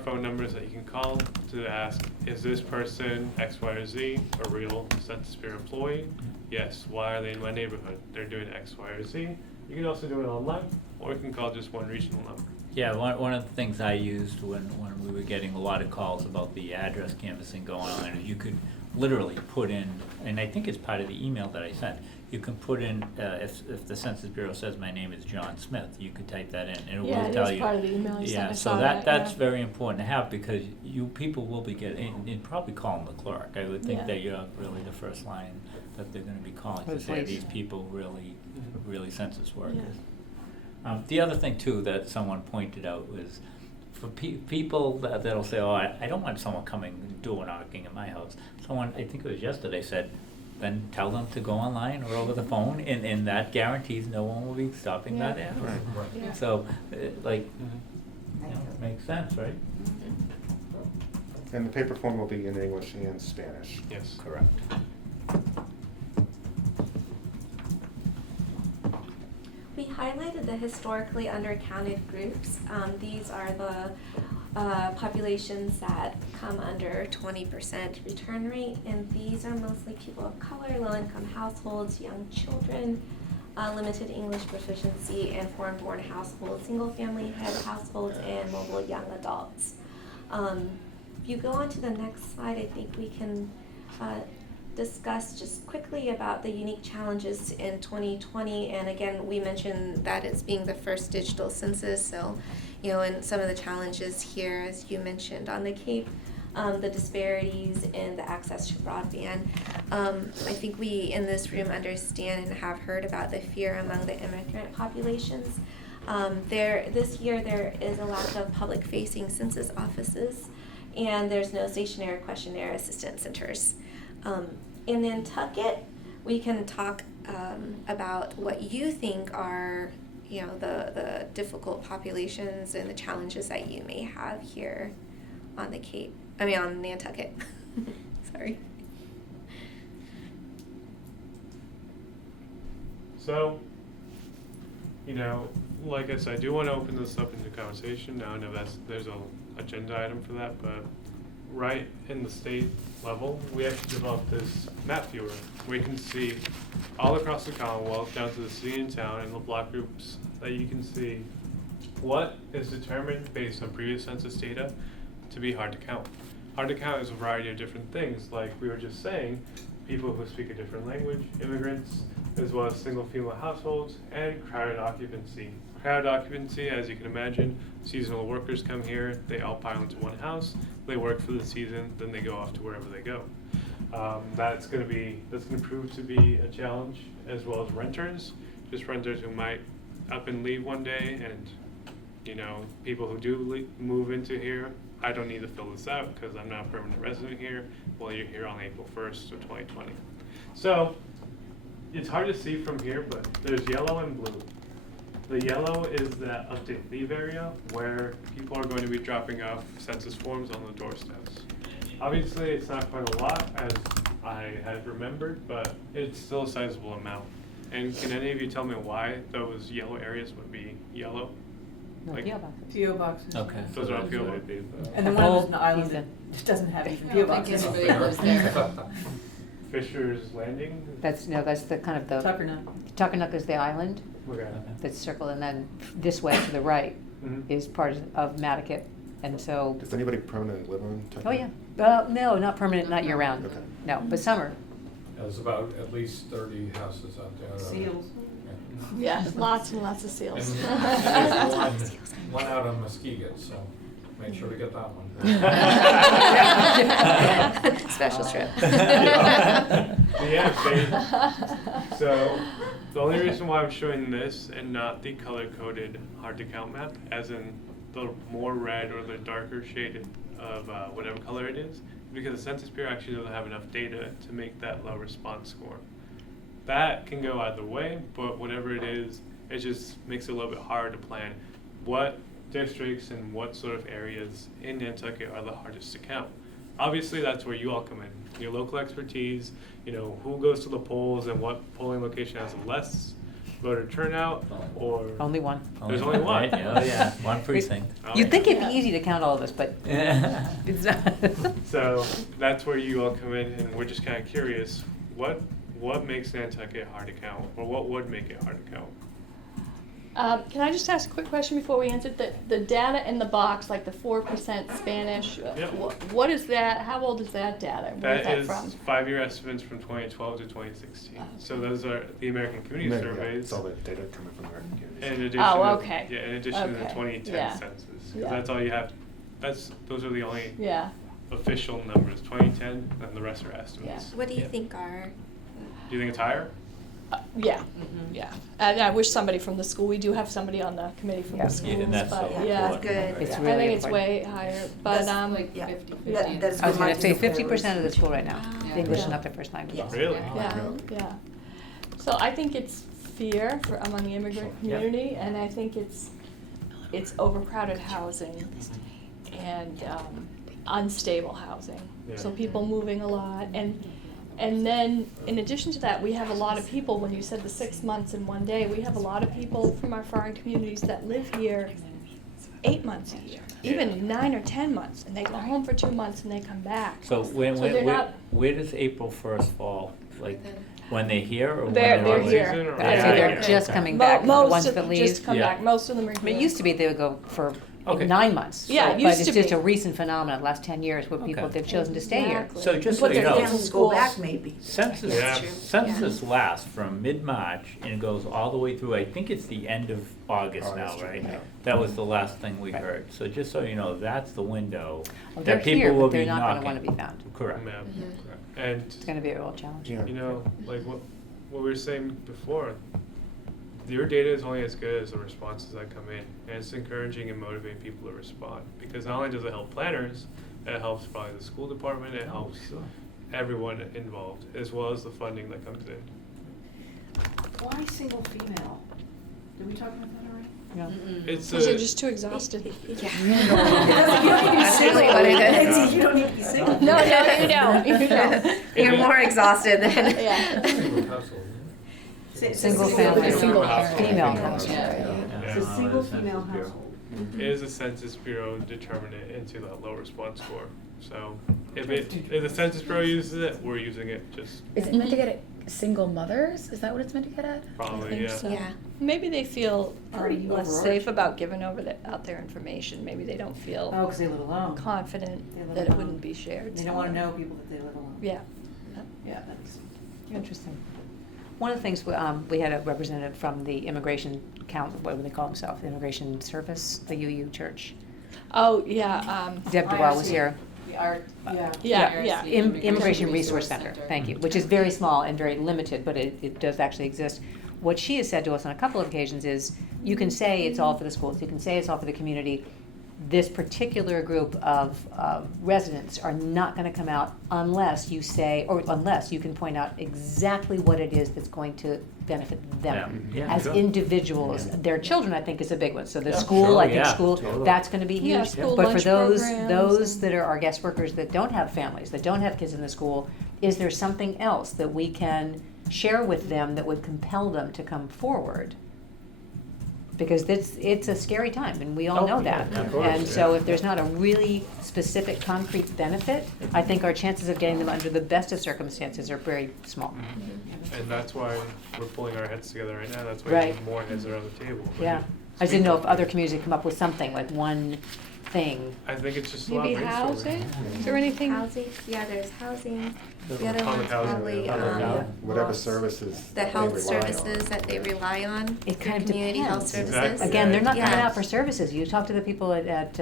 phone numbers that you can call to ask, is this person X, Y, or Z a real Census Bureau employee? Yes. Why are they in my neighborhood? They're doing X, Y, or Z. You can also do it online, or you can call just one regional number. Yeah, one of the things I used when we were getting a lot of calls about the address canvassing going on is you could literally put in, and I think it's part of the email that I sent, you can put in, if the Census Bureau says my name is John Smith, you could type that in and it will tell you. Yeah, it is part of the email you sent. Yeah, I so saw that's yeah. very important to have, because people will be getting, and probably call them the clerk. I would think Yeah. that you're really the first line that they're gonna be calling Or to the say police. these people really census workers. Yeah. The other thing too that someone pointed out was for people that'll say, oh, I don't want someone coming and door knocking at my house. Someone, I think it was yesterday, said, then tell them to go online or over the phone, and that guarantees no one will be stopping by their house. Right. Yeah. So, makes sense, right? And the paper form will be in English and Spanish. Yes. Correct. We highlighted the historically undercounted groups. These are the populations that come under 20% return rate, and these are mostly people of color, low-income households, young children, limited English proficiency, and foreign-born households, single-family head households, and mobile young adults. If you go on to the next slide, I think we can discuss just quickly about the unique challenges in 2020. And again, we mentioned that it's being the first digital census, so and some of the challenges here, as you mentioned on the Cape, the disparities in the access to broadband. I think we in this room understand and have heard about the fear among the immigrant populations. This year there is a lack of public-facing census offices, and there's no stationary questionnaire assistance centers. In Nantucket, we can talk about what you think are the difficult populations and the challenges that you may have here on the Cape. On Nantucket. Sorry. So, like I said, I do want to open this up into conversation. Now I know there's an agenda item for that, but right in the state level, we actually developed this map viewer where you can see all across the Commonwealth, down to the city and town, and the block groups, that you can see what is determined based on previous census data to be hard to count. Hard to count is a variety of different things, like we were just saying, people who speak a different language, immigrants, as well as single female households, and crowded occupancy. Crowded occupancy, as you can imagine, seasonal workers come here, they all pile into one house, they work for the season, then they go off to wherever they go. That's going to prove to be a challenge, as well as renters, just renters who might up and leave one day, and people who do move into here. I don't need to fill this out because I'm not a permanent resident here. Well, you're here on April 1st of 2020. So it's hard to see from here, but there's yellow and blue. The yellow is that update leave area where people are going to be dropping off census forms on the doorsteps. Obviously, it's not quite a lot as I had remembered, but it's still a sizable amount. And can any of you tell me why those yellow areas would be yellow? No, Like- PO boxes. PO boxes. Okay. Those are all PO boxes. And then one of those Oh, in the island Ethan. that doesn't have even I PO don't think boxes. anybody goes there. Fisher's Landing? That's the kind of the. Tuckernuck. Tuckernuck is the island Okay. that's circled, and then this way to the right Mhm. is part of Nantucket, and so. Does anybody permanently live on Oh, yeah. No, not permanent, not year round. Okay. No, but summer. There's about at least 30 houses out there. Seals. Yeah, lots and lots of seals. And there's one out on Muskegon, so make sure to get that one. Special trip. So the only reason why I'm showing this and not the color-coded hard-to-count map, as in the more red or the darker shaded of whatever color it is, because the Census Bureau actually doesn't have enough data to make that low response score. That can go either way, but whatever it is, it just makes it a little bit harder to plan what districts and what sort of areas in Nantucket are the hardest to count. Obviously, that's where you all come in. Your local expertise, who goes to the polls and what polling location has less voter turnout, or Only one. There's only one. Right? Oh, yeah, one precinct. You'd think it'd be easy to count all of this, but it's not. So that's where you all come in, and we're just kind of curious, what makes Nantucket hard to count, or what would make it hard to count? Can I just ask a quick question before we answer? The data in the box, like the 4% Spanish, Yep. what is that? How old is that data? Where That is is that from? 5-year estimates from 2012 to 2016. So those are the American Community Yeah, Surveys. it's all the data coming from American communities. In addition, Oh, okay. Yeah, in addition to the Okay, 2010 yeah. census, because Yeah. that's all you have. Those are the only Yeah. official numbers. 2010, and the rest are estimates. What do you think are? Do you think it's higher? Yeah, yeah. And I wish somebody from the school, we do have somebody on the committee from Yeah. the schools, And that's but so yeah. important. Good. It's I really think it's important. way higher, but, That's like yeah. 50-50. That's I was gonna good say margin of 50% of the error. school right now, Yeah. English is Yeah. not their first language. Yes. Really? Yeah. So I think it's fear among the immigrant Yeah. community, and I think it's overcrowded housing and unstable housing. So Yeah. people moving a lot, and And then, in addition to that, we have a lot of people, when you said the 6 months in one day, we have a lot of people from our foreign communities that live here 8 months a year, even 9 or 10 months, and they go home for 2 months and they come back. So when, So they're not- where does April 1st fall? Like, when they're here or when They're they're here. Season or- Actually, Yeah. they're just coming Mo- back, the most ones of that them leave. just come Yeah. back, most of them are I here. mean, it used to be they would go for Okay. 9 months. Yeah, it But used it's to just be. a recent phenomenon, the last 10 years, where people, Okay. they've chosen to stay here. Exactly. So just Put so you their know, kids in Go schools. back maybe. Census, Yeah. census lasts from mid-March and goes all the way through, I think it's the end of August now, August, right? yeah. That was the last thing we Right. heard. So just so you know, that's the window Well, they're that people here, will but they're be not knocking. gonna wanna be found. Correct. Yeah. Correct. And It's gonna be a real challenge. Yeah. you know, like what we were saying before, your data is only as good as the responses that come in, and it's encouraging and motivating people to respond. Because not only does it help planners, it helps probably the school department, it helps everyone involved, as well as the funding that comes in. Why single female? Did we talk about that already? Yeah. It's Because you're a, just too exhausted. Yeah. That's really what it is. You don't need to be single. No, you don't, you don't. You're more exhausted than. Yeah. Single household, Single family, Single female household. household. Yeah. It's a single female household. it is a Census Bureau determinant into that low response score. So if the Census Bureau uses it, we're using it just Is it meant to get at single mothers? Is that what it's meant to get at? I probably, think yeah. so. Yeah. Maybe they feel Pretty less overarching. safe about giving out their information. Maybe they don't feel Oh, because they live alone. confident They live that it alone. wouldn't be shared. They don't want to know people that they live alone. Yeah. Yeah, that makes sense. Interesting. One of the things, we had a representative from the Immigration Council, what do they call themselves, the Immigration Service, the UU Church. Oh, yeah, Deb Dubois was IRC. here. The art, yeah. yeah. Immigration Resource Center, thank you, which is very small and very limited, but it does actually exist. What she has said to us on a couple of occasions is, you can say it's all for the schools, you can say it's all for the community. This particular group of residents are not gonna come out unless you say, or unless you can point out exactly what it is that's going to benefit them. Yeah, As sure. individuals, their children, I think, is a big one, so the Yeah, school, sure, I think yeah, school, totally. that's gonna be huge. Yeah, school But for lunch those programs that are our guest workers that don't have families, that don't have kids in the school, is there something else that we can share with them that would compel them to come forward? Because it's a scary time, and we all Oh, know yeah, that. of course, And so yeah. if there's not a really specific, concrete benefit, I think our chances of getting them under the best of circumstances are very small. And that's why we're pulling our heads together right now. That's why Right. more heads are on the table. Yeah. I just didn't know if other communities had come up with something, like one thing. I think it's just a lot Maybe of brainstorming. housing? Is there anything? Housing, yeah, there's housing. The other Public one's housing, probably, public housing. Whatever services the they health rely on. services that they rely on. It kind of community health depends. services. Exactly. Again, they're not coming Yeah. out for services. You talk to the people at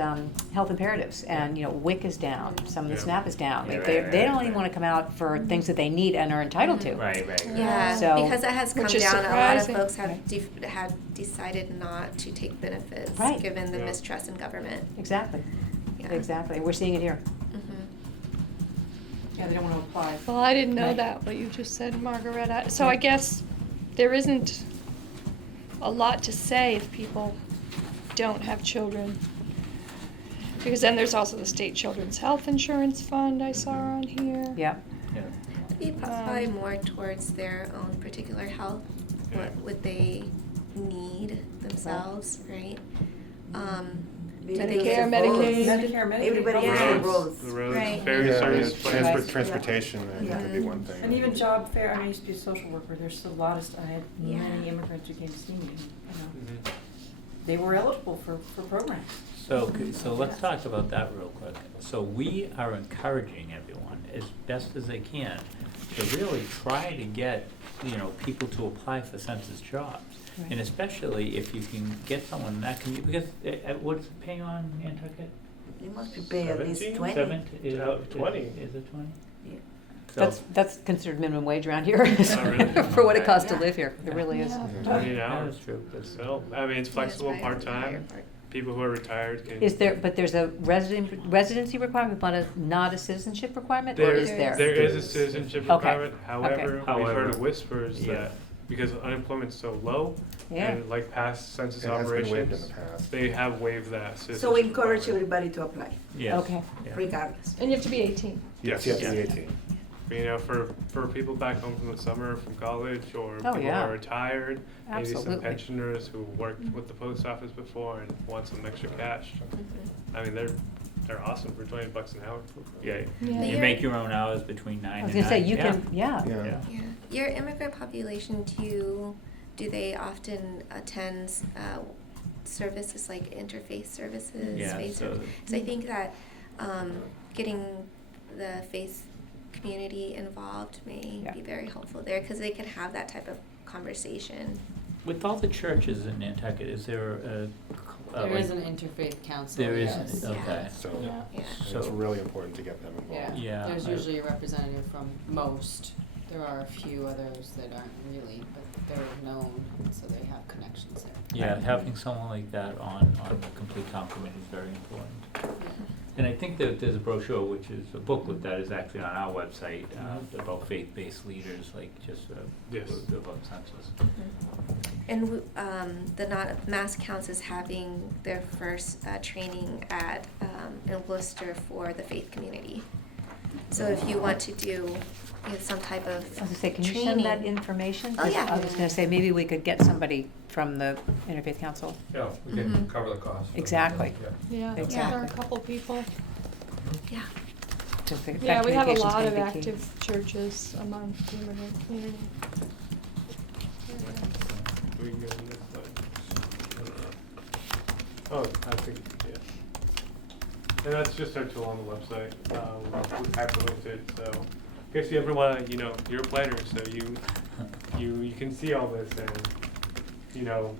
Health Imperatives, and, you know, WIC is down, some of the Yeah. SNAP is down. Yeah, They right, don't right, even right. want to come out for things that they need and are entitled to. Right, right. Yeah, So- because it has come Which is down, a lot of surprising. folks have Right. had decided not to take benefits, Right. given the Yeah. mistrust in government. Exactly, Yeah. exactly. We're seeing it here. Mhm. Yeah, they don't want to apply. Well, I didn't know Right. that, what you just said, Margareta. So I guess there isn't a lot to say if people don't have children. Because then there's also the state children's health insurance fund I saw on here. Yeah. Yeah. It'd be probably more towards their own particular health, what would they need themselves, right? Do they Medicare, get both? Medicaid. Medicare, Medicaid. Everybody Yeah. has the Roads, roads. the roads, Right. ferry Yeah, service yeah, plans. transportation, Yeah. that could be one thing. And even job fair, I mean, I used to be a social worker, there's a lot of, I had Yeah. many immigrants who came to see me, you know. Mhm. They were eligible for programs. So let's talk about that real quick. So we are encouraging everyone as best as they can to really try to get, you know, people to apply for census jobs. Right. And especially if you can get someone that can, because what's it pay on Nantucket? You must be paying at least 17? 20. 20. Is it 20? Yeah. That's considered minimum wage around here, really? for what it costs to Yeah. live here. It really is. Yeah. 20 That hours. is true. That's So, I mean, it's flexible, That's probably the higher part-time. part. People who are retired can. Is there, but there's a residency requirement, but not a citizenship requirement, or is there? There is a citizenship Okay. requirement, however, we've However. heard of whispers Yeah. that because unemployment's so low, Yeah. and like past census It has been waived in operations, the past. they have waived that citizenship. So encourage requirement. everybody to apply, Yes. Okay. Yeah. regardless. And you have to be 18. Yes, you have to be Yeah. 18. For people back home from the summer, from college, or Oh, people who yeah. are retired, maybe some Absolutely. pensioners who worked with the post office before and want some extra cash. I mean, they're awesome for $20 an hour. Yeah, Yeah. you make your own hours between 9 I and was 9. gonna say, you Yeah. can, yeah. Yeah. Yeah. Your immigrant population, do they often attend services like interfaith services? Yeah, faith so- services? So I think that getting the faith community involved may Yeah. be very helpful there because they can have that type of conversation. With all the churches in Nantucket, is there a? There is an interfaith council. There is, yes. okay. So Yeah. Yeah. and it's really important to get them Yeah. involved. Yeah, There's I- usually a representative from most. There are a few others that aren't really, but they're known, so they have connections there. Yeah, having someone like that on the complete town committee is very important. And I think that there's a brochure, which is a booklet that is actually on our website, about faith-based leaders, like just, Yes. about census. And the Mass Counts is having their first training at in Worcester for the faith community. So if you want to do some type of I was gonna say, can you training, send that information? Oh, yeah. I was gonna say, maybe we could get somebody from the Interfaith Council. Yeah, we can Mhm. cover the cost. Exactly. Yeah. Yeah, there are Exactly. a couple people. yeah. Just the- Yeah, that we have a communication's lot gonna of be key. active churches among the immigrant community. We can go to the next slide. Oh, I think, yeah. And that's just our tool on the website. We hyperlinked it, so in case you ever want to, you're a planner, so you can see all this, and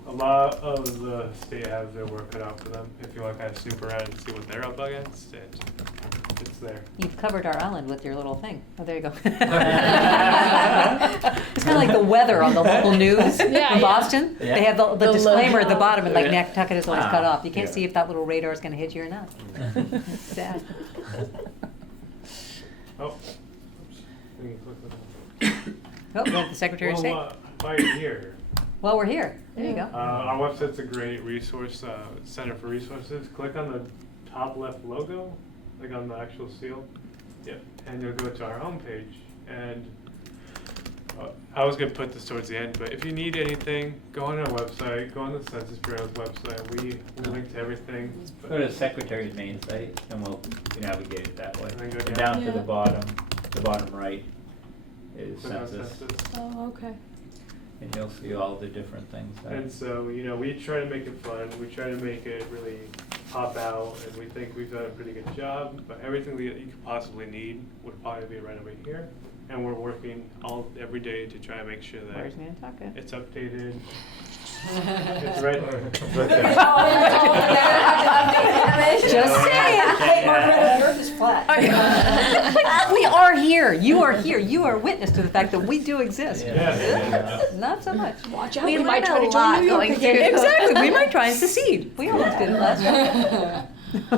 a lot of the state has their work cut out for them. If you want to kind of snoop around and see what they're up against, and it's there. You've covered our island with your little thing. Oh, there you go. It's kind of like the weather on the local news Yeah, in yeah. Boston. Yeah. They have the The disclaimer at the logo. bottom, and like Yeah. Nantucket is always cut Ah, off. You can't yeah. see if that little radar is going to hit you or not. Sad. Oh, oops. We can click on Oh, we have the Secretary of State. Well, while you're here, Well, we're here. There you go. our website's a great resource, Center for Resources. Click on the top left logo, like on the actual seal. Yep, and you'll go to our homepage. And I was gonna put this towards the end, but if you need anything, go on our website, go on the Census Bureau's website. We link to everything. Go to the Secretary's main site, and we'll navigate it that way. And then go And down. down to Yeah. the bottom right is Click on census, Census. Oh, okay. and you'll see all the different things. And so, we try to make it fun, we try to make it really pop out, and we think we've done a pretty good job, but everything that you could possibly need would probably be right over here. And we're working every day to try to make sure that Where's Nantucket? it's updated. It's right there. Just saying. Hey, Margaret, the earth is flat. We are here. You are here. You are witness to the fact that we do exist. Yeah. Not so much. Watch out, We we might learned try a to join lot New York going again. through. Exactly. We might try and secede. We almost did it last time.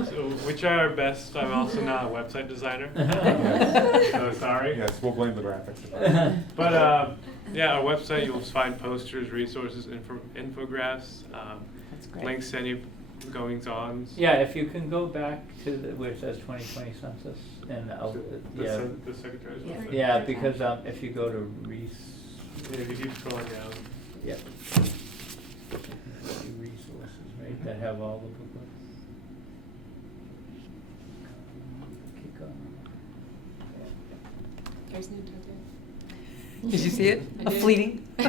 So we try our best. I'm also not a website designer, so sorry. Yes, we'll blame the graphics. But our website, you'll find posters, resources, infographics, That's great. links to any goings-ons. Yeah, if you can go back to where it says 2020 census, and The secretary's Yeah. website. yeah, because if you go to Yeah, if you keep scrolling down. yep. Resources, right, that have all the booklets. Keep going. There's Nantucket. Did you see it? I A did. fleeting? Saw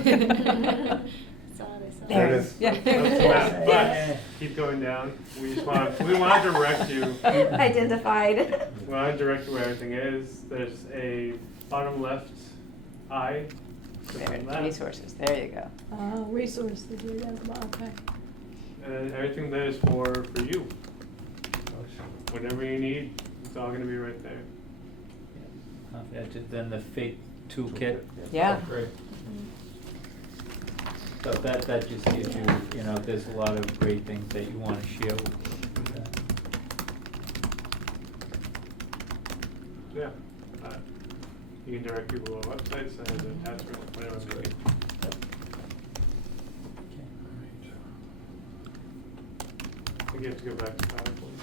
it. There it it is. is. Yeah. That's the map, but keep going down. We want to direct you. Identified. We want to direct you where everything is. There's a bottom left eye. Click There, on that. resources. There you go. Resources, we got them, okay. And everything there is for you. Whatever you need, it's all going to be right there. Then the fate toolkit. Yeah. Great. So that just gives you, there's a lot of great things that you want to share with them. Yeah. You can direct people to our website, send us an attachment, whatever. That's great. I think you have to go back to PowerPoint.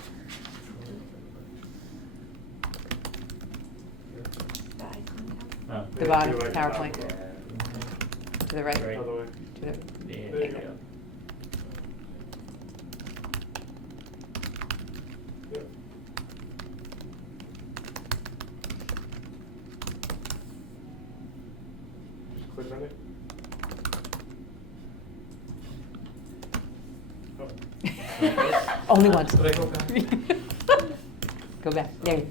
The icon. The Yeah, bottom, to the right, PowerPoint. top. To the right, Right. Other way. to the, Yeah, There you go. Yep. Just click on it. Oh, only once. Did I go back? Go back, there you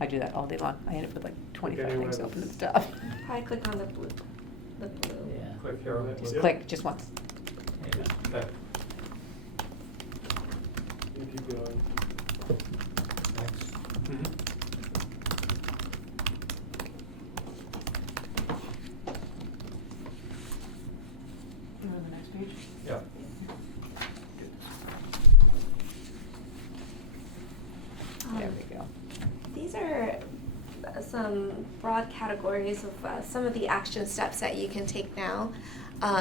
I do that all day long. I end up with like 25 anywhere things open that's- and stuff. Probably click on the blue. The blue. Yeah. Click here on that. Just Yep. click, just once. Yeah. Okay, you keep going. next. Go to the next page. Yeah. There we go. These are some broad categories of some of the action steps that you can take now.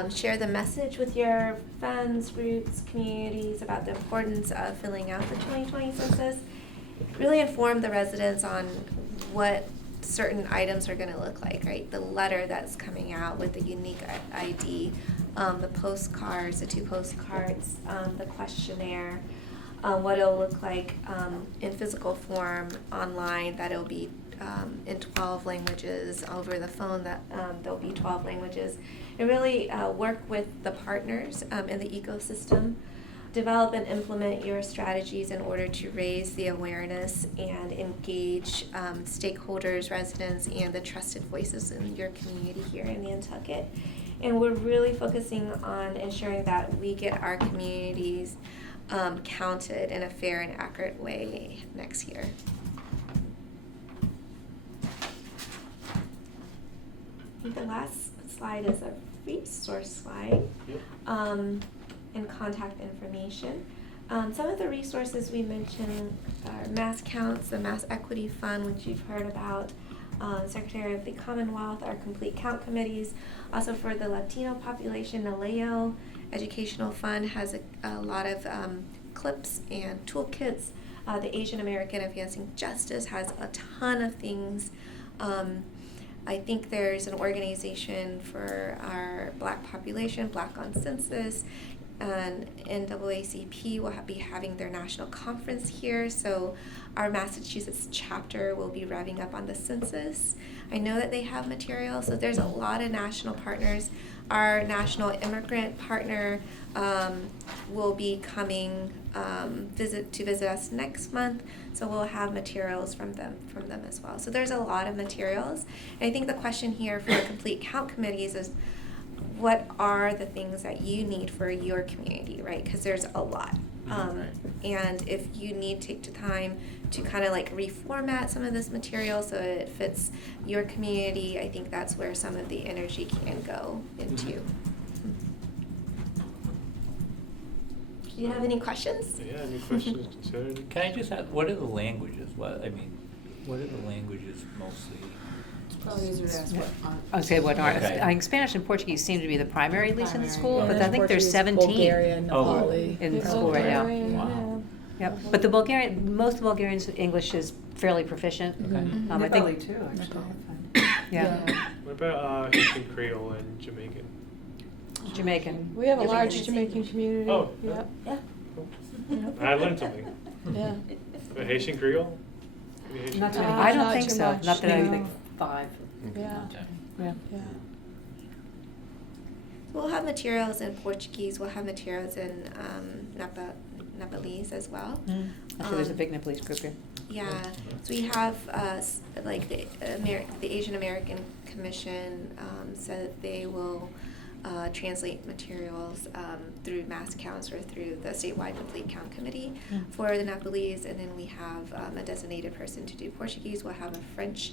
Share the message with your friends, groups, communities about the importance of filling out the 2020 census. Really inform the residents on what certain items are going to look like, right? The letter that's coming out with the unique ID, the postcards, the 2 postcards, the questionnaire, what it'll look like in physical form online, that it'll be in 12 languages, over the phone that there'll be 12 languages, and really work with the partners in the ecosystem. Develop and implement your strategies in order to raise the awareness and engage stakeholders, residents, and the trusted voices in your community here in Nantucket. And we're really focusing on ensuring that we get our communities counted in a fair and accurate way next year. I think the last slide is a resource slide. Yep. And contact information. Some of the resources we mentioned are Mass Counts, the Mass Equity Fund, which you've heard about, Secretary of the Commonwealth, our complete count committees. Also for the Latino population, NALEO Educational Fund has a lot of clips and toolkits. The Asian American Advancing Justice has a ton of things. I think there's an organization for our Black population, Black on Census, and NAACP will be having their national conference here, so our Massachusetts chapter will be revving up on the census. I know that they have material, so there's a lot of national partners. Our national immigrant partner will be coming to visit us next month, so we'll have materials from them as well. So there's a lot of materials. And I think the question here for complete count committees is, what are the things that you need for your community, right? Because there's a lot. And if you need to take the time to kind of like reformat some of this material so it fits your community, I think that's where some of the energy can go into. Do you have any questions? Yeah, any questions, concerns? Can I just ask, what are the languages? What are the languages mostly? It's probably easier to ask what aren't. I'll say what aren't. Okay. I think Spanish and Portuguese seem to be the primary, at least in the Primary, school, yeah. but I think there's 17 Bulgarian, Oh. Nepali. in school right now. Wow. Yep, but the most of Bulgarians' English is fairly proficient. Okay. I Nepali think, too, actually. yeah, What about Haitian Creole and Jamaican? Jamaican. We have a Jamaican large is Jamaican community. Oh, Yeah. Yeah. I learned something. Yeah. But Haitian Creole? Any Haitian Not too Creole? many. I don't Not think too so, much, not that I Maybe no. think, 5. Yeah. yeah. Yeah. We'll have materials in Portuguese. We'll have materials in Nepalese as well. Actually, there's a big Nepalese group here. Yeah, so we have like the Asian American Commission said that they will translate materials through mass counts or through the statewide complete count committee for the Nepalese, and then we have a designated person to do Portuguese. We'll have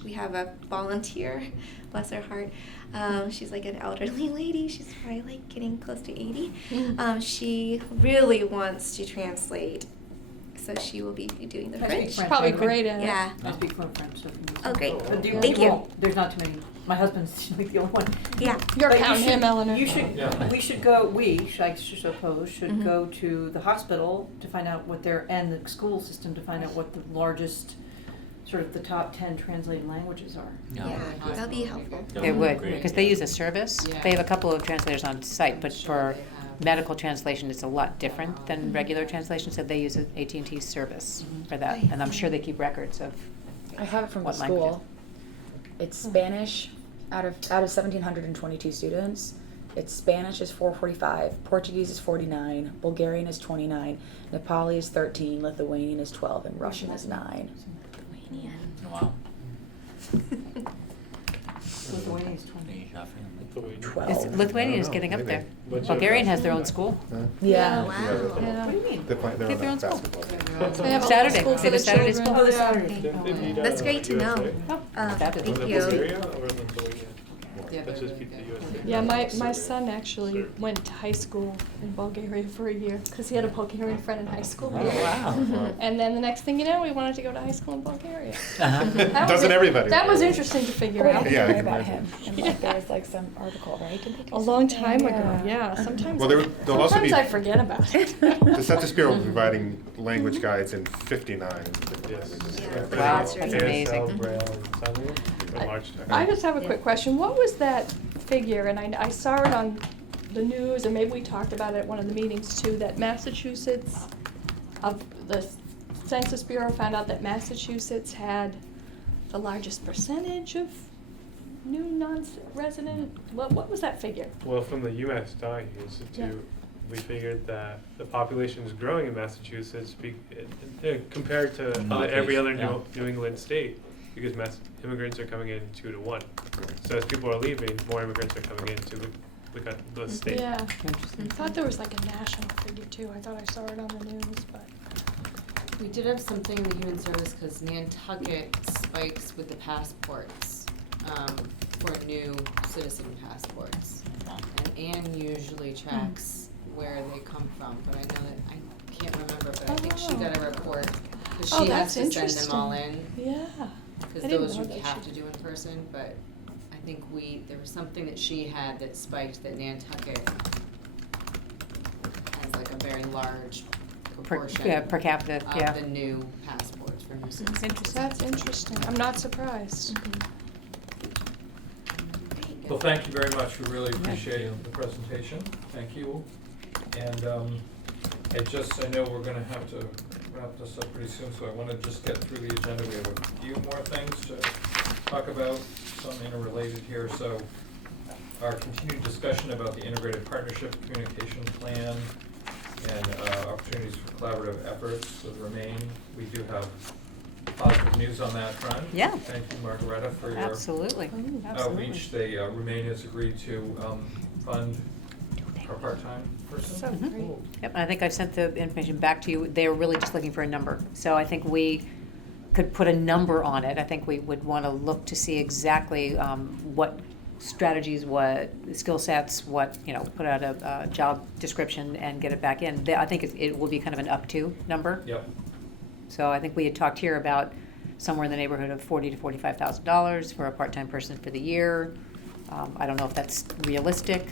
we have a volunteer, bless her heart. She's like an elderly lady. She's probably like getting close to 80. She really wants to translate, so she will be doing the I speak French. French. Probably I- great at it. Yeah. I speak fluent French, so if you need Oh, great. Oh, something. Thank you. won't. There's not too many. My husband's like the only one. Yeah. You're But you counting should- him, Eleanor. You should, Yeah. we should go, I should suppose, should Mhm. go to the hospital to find out what and the school system to find out what the largest sort of the top 10 translated languages are. Yeah, that'll be helpful. That It would would, be great. because they use a service. Yeah. They have a couple of translators on site, but Sure for they have. medical translation, it's a lot different than regular translation, so they use an AT&T service for that. And I'm sure they keep records of, I have it from the What languages? school. It's Spanish out of 1,722 students. It's Spanish is 445, Portuguese is 49, Bulgarian is 29, Nepali is 13, Lithuanian is 12, and Russian is 9. Wow. Lithuania is 20. Asia, Lithuania. 12. Lithuanian is I don't know, getting up maybe. there. What's Bulgarian your- has their own school. Yeah. Wow. Yeah. What do you mean? They're They have their on own school. basketball. They have a Saturday. school They for have a the Saturday children. school. Oh, the Yeah. Saturday. They beat, That's great to know. USA? Fabulous. Was Thank it you. Bulgaria or Lithuania? Yeah, That's they're just beat really the good. USA. Yeah, my Serbia. son actually Serbia. went to high school in Bulgaria for a year because he had a Bulgarian friend in high school. Oh, wow. And then the next thing you know, we wanted to go to high school in Bulgaria. Uh-huh. That was Doesn't it. everybody? That was interesting to figure out. Yeah, I Heard can about imagine. him. And like, there was like some article, right? Did they do A long something? time ago, yeah. Sometimes, Well, there'll also sometimes be- I forget about it. The Census Bureau will be providing language guides in 59 Yes. languages. Yeah. Yeah. Wow, That's that's really amazing. ASL, Braille, and sign language, and large text. I just have a quick question. What was that figure? And I saw it on the news, and maybe we talked about it at one of the meetings too, that Massachusetts, of the Census Bureau found out that Massachusetts had the largest percentage of new non-resident. What was that figure? Well, from the UMass Data Institute, we figured that the population is growing in Massachusetts compared to every other Yeah. New England state, because immigrants are coming in 2 to 1. So as people are leaving, more immigrants are coming into the state. Yeah. Interesting. I thought there was like a national figure too. I thought I saw it on the news, but. We did have something in the human service because Nantucket spikes with the passports for new citizen passports. And Anne usually tracks where they come from, but I know that, I can't remember, but I think she got a report. Because Oh, she has that's to send them all in, interesting. Yeah. because I didn't those know you that have she- to do in person, but I think there was something that she had that spiked that Nantucket has like a very large proportion Per capita, yeah. of the new passports for new citizens. Interesting. That's interesting. I'm not surprised. Well, thank you very much. We really appreciate the presentation. Thank you. And I know we're gonna have to wrap this up pretty soon, so I wanna just get through the agenda. We have a few more things to talk about, some interrelated here. So our continued discussion about the integrated partnership communication plan and opportunities for collaborative efforts with Remain. We do have positive news on that front. Yeah. Thank you, Margareta, for your Absolutely. Absolutely. outreach. They, Remain has agreed to fund our part-time person. So Mhm. great. Yep, and I think I've sent the information back to you. They're really just looking for a number. So I think we could put a number on it. I think we would want to look to see exactly what strategies, what skill sets, what, put out a job description and get it back in. I think it will be kind of an up to number. Yep. So I think we had talked here about somewhere in the neighborhood of $40,000 to $45,000 for a part-time person for the year. I don't know if that's realistic,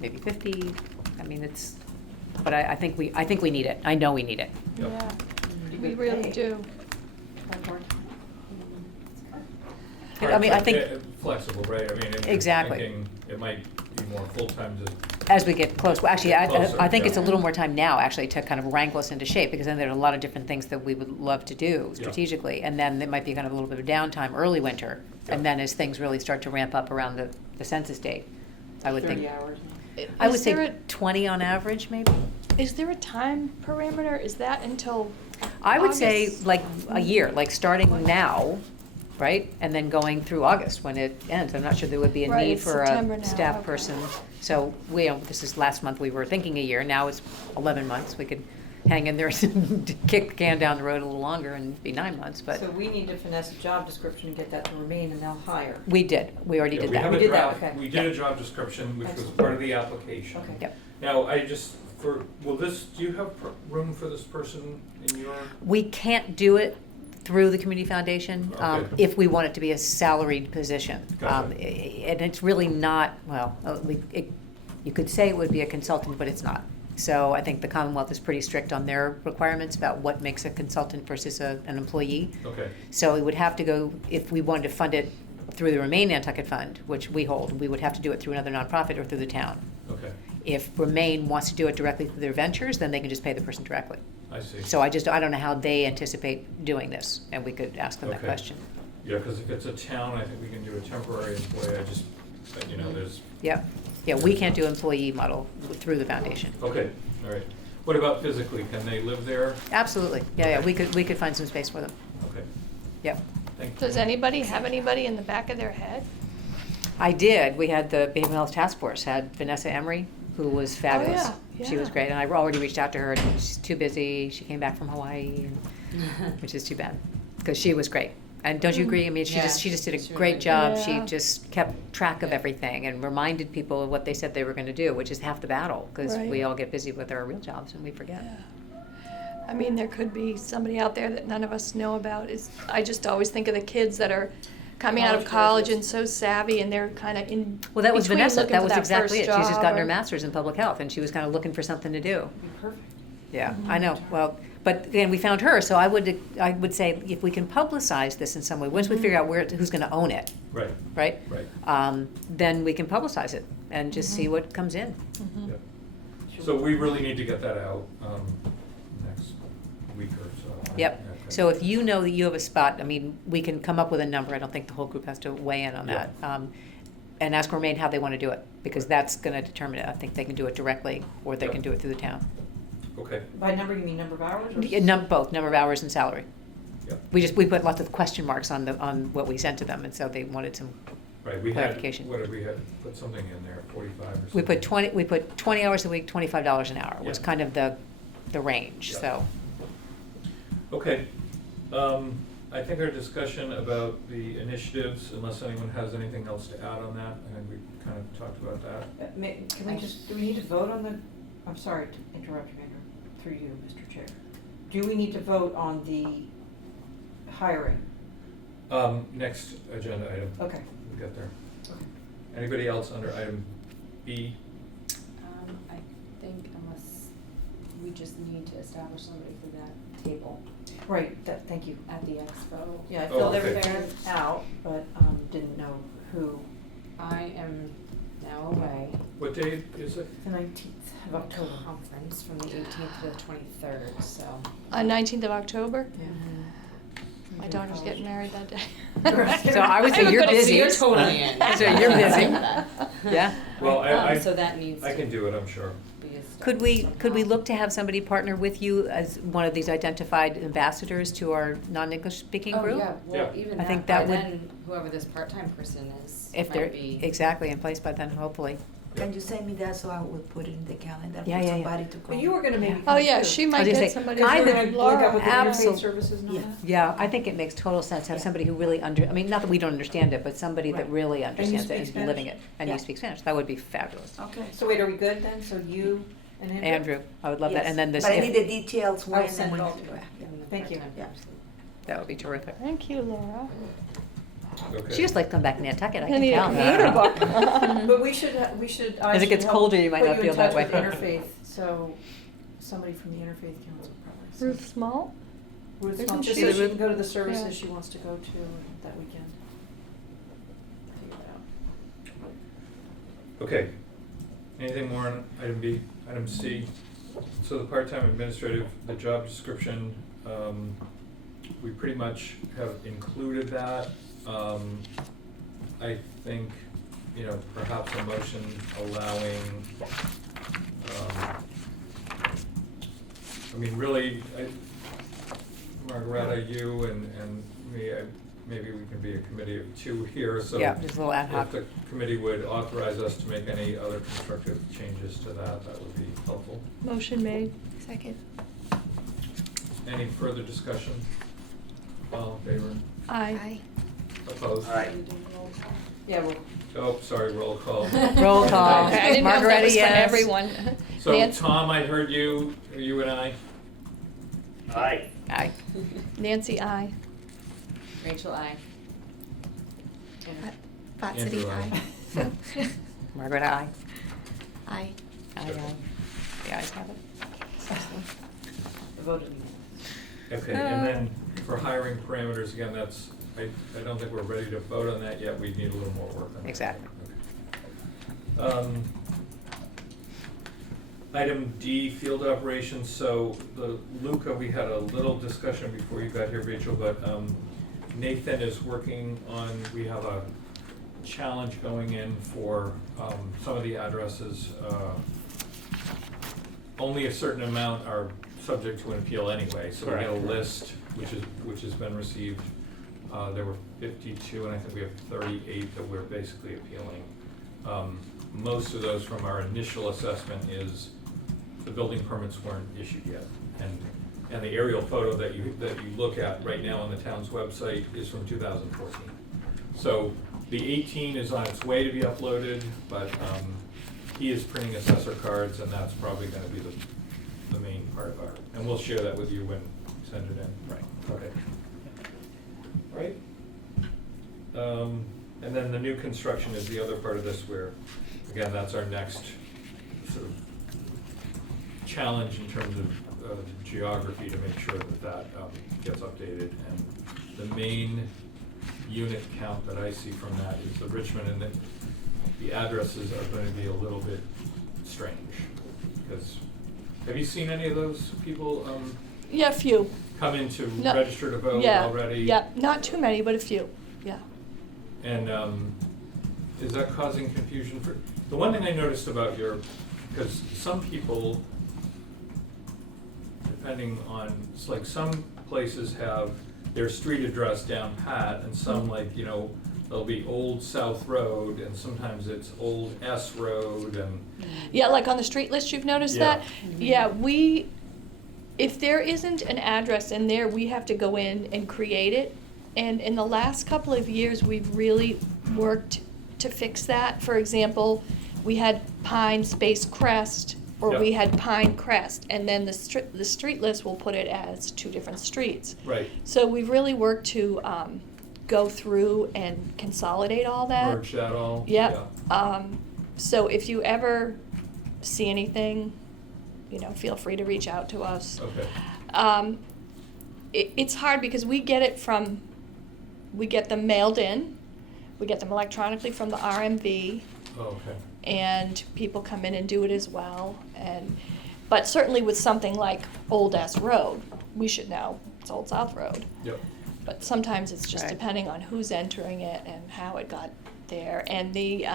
maybe 50. I mean, but I think we need it. I know we need it. Yep. Yeah, we really do. I mean, I think Flexible, right? I mean, if you're Exactly. thinking it might be more full-time to, as we get close, well, actually, Closer, I think it's a yeah. little more time now, actually, to kind of wrangle us into shape, because then there are a lot of different things that we would love to do strategically, and then there might be kind of a little bit of downtime early winter, and Yeah. then as things really start to ramp up around the census date, I would 30 think. hours. I would Is there say 20 on average, maybe. Is there a time parameter? Is that until I would say August? like a year, like starting now, right? And then going through August when it ends. I'm not sure there would be a Right, need it's for September a now, staff okay. person. So this is last month we were thinking a year, now it's 11 months. We could hang in there and kick the can down the road a little longer and be 9 months, but So we need to finesse a job description and get that to Remain, and they'll hire. we already yeah, did we have that. a We did that, draft, okay. we did a job description, which was Excellent. part of the application. Okay. Yep. Now, do you have room for this person in your? We can't do it through the community foundation Okay. if we want it to be a salaried position. Gotcha. And it's really not, you could say it would be a consultant, but it's not. So I think the Commonwealth is pretty strict on their requirements about what makes a consultant versus an employee. Okay, So it would have to go, if we wanted to fund it through the Remain Nantucket Fund, which we hold, we would have to do it through another nonprofit or through the town. okay, If Remain wants to do it directly through their ventures, then they can just pay the person directly. I see. So I don't know how they anticipate doing this, and we could ask them that Okay. question. Yeah, because if it's a town, I think we can do a temporary employee, but, you know, there's, Yeah, yeah, we can't do employee model through the foundation. okay, all right. What about physically, can they live there? Absolutely, yeah, Okay. we could find some space for them, Okay, yep. thank you. Does anybody have anybody in the back of their head? I did, we had the Behavioral Health Task Force, had Vanessa Emery, who was fabulous. She was yeah. great, and I already reached out to her, and she's too busy, she came back from Hawaii, which is too bad, because she was great. And don't you agree? I mean, she Yeah, just did a she great really job. did. She Yeah. just kept track of Yeah. everything and reminded people of what they said they were gonna do, which is half the battle, because Right. we all get busy with our real jobs and we forget. I mean, there could be somebody out there that none of us know about. I just always think of the kids that are coming out of college and so savvy, and they're kind of in Well, that was between Vanessa, looking that for was exactly it. first She's just gotten her job or- master's in public health, and she was kind of looking for something to do. Perfect. Yeah, I know, well, but then we found her, so I would say if we can publicize this in some way, once we figure out who's gonna own it, Right, right? right, Then we can publicize it and just see what comes in. Mhm. yeah. So we really need to get that out, next week or so. Yep, Okay. so if you know that you have a spot, I mean, we can come up with a number, I don't think the whole group has to weigh in on that. And ask Remain how they wanna do it, because that's gonna determine it, I think they can do it directly, or they Yep. can do it through the town. Okay, By number, you mean number of hours? Or Both, number of hours and salary. Yep. We put lots of question marks on what we sent to them, and so they wanted some, right, we had, Clarification. what did we had, put something in there, 45 or something? we put 20 hours a week, $25 an hour, was Yeah. kind of the range, Yeah. so. Okay, I think our discussion about the initiatives, unless anyone has anything else to add on that, I think we kind of talked about that. Can we just, do we need to vote on the, I'm sorry to interrupt you, Andrew, through you, Mr. Chair. Do we need to vote on the hiring? Next agenda item, Okay. we'll get there. Okay. Anybody else under item B? I think unless we just need to establish somebody for that table Right, thank you. at the expo. Yeah, I Oh, filled okay. everything out, but didn't know who. I am now away. What date is it? The 19th of October. Conference from the 18th to the 23rd, so. On 19th of October, Yeah. my daughter's getting married that day. So I would say you're Everybody- busy. You're totally in. So you're busy. Yeah. Well, So that needs I to can do it, I'm sure. be established Could we somehow. look to have somebody partner with you as one of these identified ambassadors to our non-English speaking Oh, group? yeah, well, Yeah. even I think that, that by would- then, whoever this part-time person is, If might they're be. exactly in place by then, hopefully. Can you send me that so I will put it in the calendar Yeah, for yeah, yeah. somebody to come? But you were gonna maybe. Oh, come yeah, too. she I might was gonna get say, somebody. You I were would- gonna look up Laura. with the interfaith Absolute- services and all Yeah. that? Yeah, I think it makes total sense to have Yeah. somebody who really I mean, not that we don't understand it, but somebody that Right. really you understands it speak and is Spanish? living it. And you Yeah. speak Spanish, that would be fabulous. Okay. So wait, are we good then? So you and Andrew? Andrew, I would love that, Yes. and then this, But I need the if- details when and send it when all to to do you. it. Yeah. and the Thank you. part-time Yeah. person. that would be terrific. Thank you, Laura. Okay. She just likes to come back to Nantucket, I I can need a tell. computer book. But we should, I As it should gets help colder, you might put not you feel in that touch way. with Interfaith, so somebody from the Interfaith Council probably. So Ruth Small? Ruth Isn't Small, just she so the she Ruth- can go to the services Yeah. she wants to go to that weekend. Figure it out. Okay. Anything more on item B? Item C? So the part-time administrative, the job description, we pretty much have included that. I think, you know, perhaps a motion allowing, I mean, really, Margareta, you and me, maybe we can be a committee of two here, so. Yeah, just a little ad hoc. If the committee would authorize us to make any other constructive changes to that, that would be helpful. Motion made. Second. Any further discussion? All in favor? Aye. Opposed? Yeah, well, Oh, sorry, roll call. Roll call. Okay, I didn't know if that Margareta, was for yes. everyone. So Nancy- Tom, I heard you and I. Aye. Aye. Nancy, aye. Rachel, I. Bot Andrew, City, aye. aye. Margaret, aye. Aye. Aye, aye. The ayes have it. The vote is unanimous. Okay, and then for hiring parameters, again, that's, I don't think we're ready to vote on that yet, we need a little more work on that. Exactly. Okay. Item D, field operations, so Luca, we had a little discussion before you got here, Rachel, but Nathan is working on, we have a challenge going in for some of the addresses. Only a certain amount are subject to an appeal anyway, so we got a Correct. list which has been received. There were 52, and I think we have 38 that we're basically appealing. Most of those from our initial assessment is the building permits weren't issued yet. And the aerial photo that you look at right now on the town's website is from 2014. So the 18 is on its way to be uploaded, but he is printing assessor cards, and that's probably gonna be the main part of our, and we'll share that with you when we send it in. Right. Okay. All right. And then the new construction is the other part of this where, again, that's our next sort of challenge in terms of geography to make sure that gets updated. And the main unit count that I see from that is the Richmond, and the addresses are going to be a little bit strange. Because, have you seen any of those people Yeah, a few. come in to No. register to vote Yeah, already? yeah, not too many, but a few, yeah. And is that causing confusion for, the one thing I noticed about because some people, depending on, it's like some places have their street address down pat, and some like, there'll be Old South Road, and sometimes it's Old S Road, and. Yeah, like on the street list, you've noticed Yeah. that? Yeah, if there isn't an address in there, we have to go in and create it. And in the last couple of years, we've really worked to fix that. For example, we had Pine Space Crest, or we Yeah. had Pine Crest, and then the street list will put it as two different streets. Right. So we've really worked to go through and consolidate all that. Merge that all? Yep. Yeah. So if you ever see anything, feel free to reach out to us. Okay. It's hard because we get them mailed in, we get them electronically from the RMV, Oh, okay. and people come in and do it as well. But certainly with something like Old S Road, we should know it's Old South Road. Yep. But sometimes it's just Right. depending on who's entering it and how it got there. And the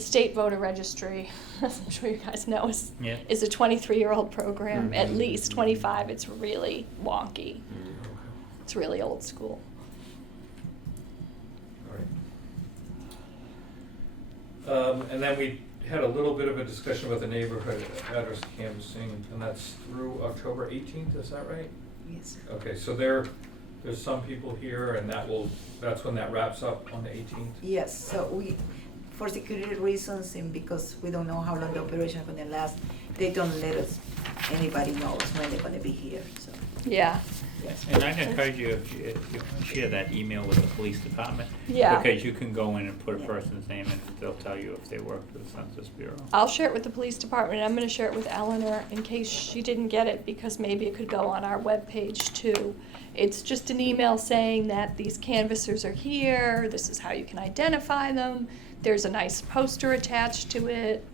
state voter registry, as I'm sure you guys know, Yeah. is a 23-year-old program, at Mhm. least 25. It's really wonky. Okay. It's really old school. All right. And then we had a little bit of a discussion about the neighborhood address canvassing, and that's through October 18th, is that right? Yes. Okay, so there's some people here, and that's when that wraps up on the 18th? Yes, so for security reasons and because we don't know how long the operation is gonna last, they don't let anybody knows when they're gonna be here, so. Yeah. Yes. And I'd encourage you, if you want to share that email with the police department. Yeah. Because you can go in and put a Yeah. person's name and they'll tell you if they work for the Census Bureau. I'll share it with the police department. I'm going to share it with Eleanor in case she didn't get it, because maybe it could go on our webpage too. It's just an email saying that these canvassers are here, this is how you can identify them, there's a nice poster attached to it.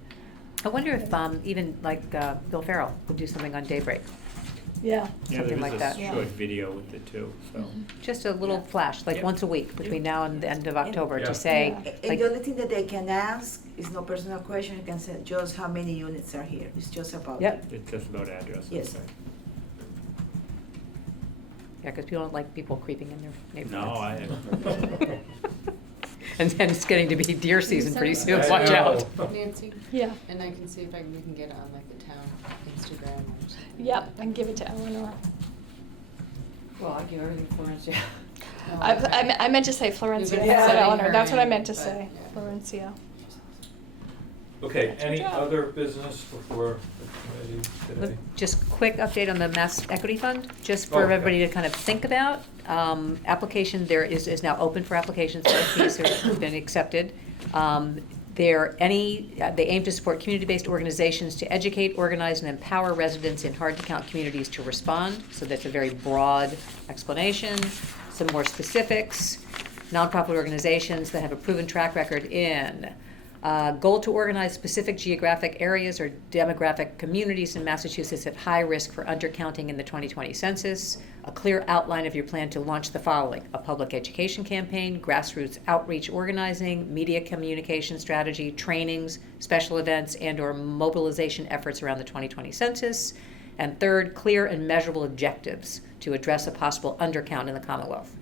I wonder if even like Bill Farrell would do something on Daybreak. Yeah. Yeah, Something there like is that. a short video with it too, so. Just a little flash, like Yeah. once a week between now and the end of October Yeah. to say, Yeah. And like, the only thing that they can ask is no personal question, you can say just how many units are here, it's just about. Yep. It's just about addresses. Yes. right? yeah, because people don't like people creeping in their neighborhoods. No, I, And then it's getting to be deer season pretty soon, I watch know. out. Nancy, Yeah. and I can see if we can get it on like the town Instagram or something. Yep, I can give it to Eleanor. Well, I give everything to Florencia. Oh, I, okay. I meant to say Florencia, You've I been said adding Eleanor, her that's what I in, meant to but, say, yeah. Florencia. Okay, That's your any job. other business before the committee today? Just quick update on the Mass Equity Fund, just Oh, for okay. everybody to kind of think about. Application there is now open for applications, RFPs have been accepted. They aim to support community-based organizations to educate, organize, and empower residents in hard-to-count communities to respond. So that's a very broad explanation. Some more specifics. Nonprofit organizations that have a proven track record in goal to organize specific geographic areas or demographic communities in Massachusetts at high risk for undercounting in the 2020 census. A clear outline of your plan to launch the following: a public education campaign, grassroots outreach organizing, media communication strategy, trainings, special events, and/or mobilization efforts around the 2020 census. And third, clear and measurable objectives to address a possible undercount in the Commonwealth.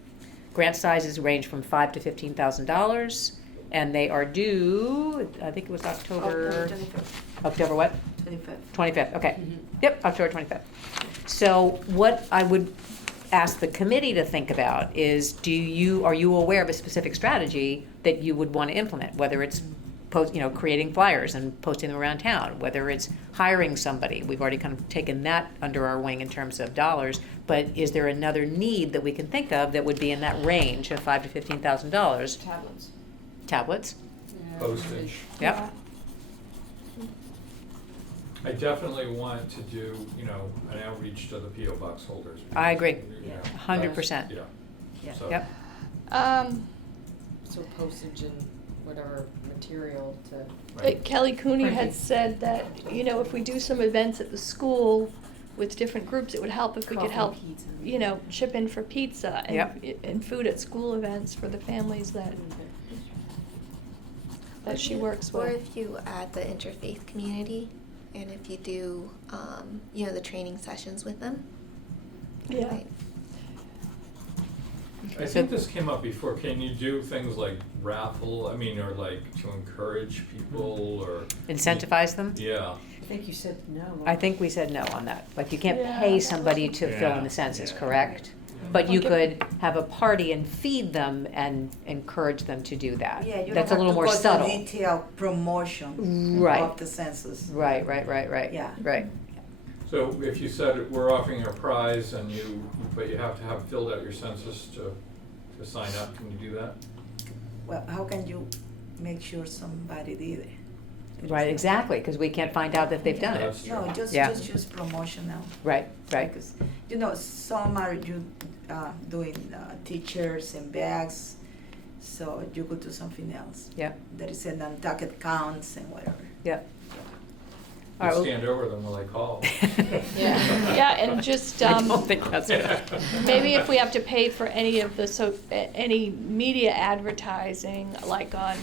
Grant sizes range from $5,000 to $15,000. And they are due, I think it was October. 25th. October what? 25th. 25th, okay. Mhm. Yep, October 25th. So what I would ask the committee to think about is, are you aware of a specific strategy that you would want to implement? Whether it's creating flyers and posting them around town, whether it's hiring somebody. We've already kind of taken that under our wing in terms of dollars, but is there another need that we can think of that would be in that range of $5,000 to $15,000? Tablets. Postage. Yep. I definitely want to do, an outreach to the P.O. box holders. I agree. You know, 100%. Yeah. Yeah. So, Yep. So postage and whatever material to. right. Kelly Cooney had Printing. said that, if we do some events at the school with different groups, it would help if we could help, chip in for pizza and food at school events for the families that she works Or with. if you add the interfaith community, and if you do, the training sessions with them. Yeah. Right. I think this came up before. Can you do things like raffle, or like to encourage people or? Incentivize them? Yeah. I think you said no. I think we said no on that. Like, you can't Yeah. pay somebody to fill in Yeah. the census, Yeah. correct? But you Okay. could have a party and feed them and encourage them to do that. Yeah, you That's don't a little have more to go subtle. to detailed promotion Right. of the census. Right. Yeah. Right. So if you said we're offering a prize but you have to have filled out your census to sign up, can you do that? Well, how can you make sure somebody did it? Right, exactly, because we can't find out that they've done it. That's true. No, just Yeah. use promotional. Right. Because, some are doing teachers and bags, so you could do something else. Yeah, There is a Nantucket counts and whatever. yeah. You All right, well- stand over them while they call. Yeah, and just, I don't think that's good. maybe if we have to pay for any of any media advertising, like on,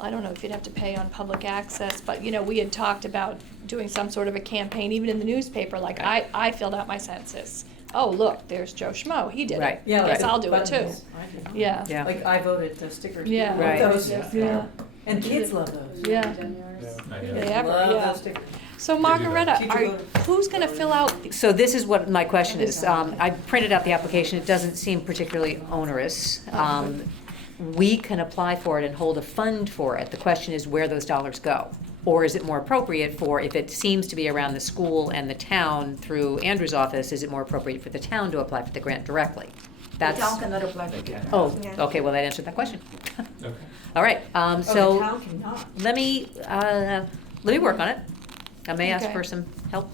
I don't know if you'd have to pay on public access, but, we had talked about doing some sort of a campaign, even in the newspaper, like, I filled out my census. Oh, look, there's Joe Schmo, he did it. Right. Yeah, Guess like I'll do it too. buttons. I do. Yeah. Yeah. Like I voted, the stickers. Yeah. People love Right. those. Yeah. And kids love those. Yeah. Not They yet. ever, Love yeah. those stickers. So do that. Margaretta, who's gonna fill out? So this is what my question is. I printed out the application. It doesn't seem particularly onerous. We can apply for it and hold a fund for it. The question is where those dollars go. Or is it more appropriate for, if it seems to be around the school and the town through Andrew's office, is it more appropriate for the town to apply for the grant directly? The That's, town cannot apply for it. oh, Yeah. okay, well, that answered that question. Okay. All right, Oh, the so town cannot. let me work on it. I may ask Okay. for some help.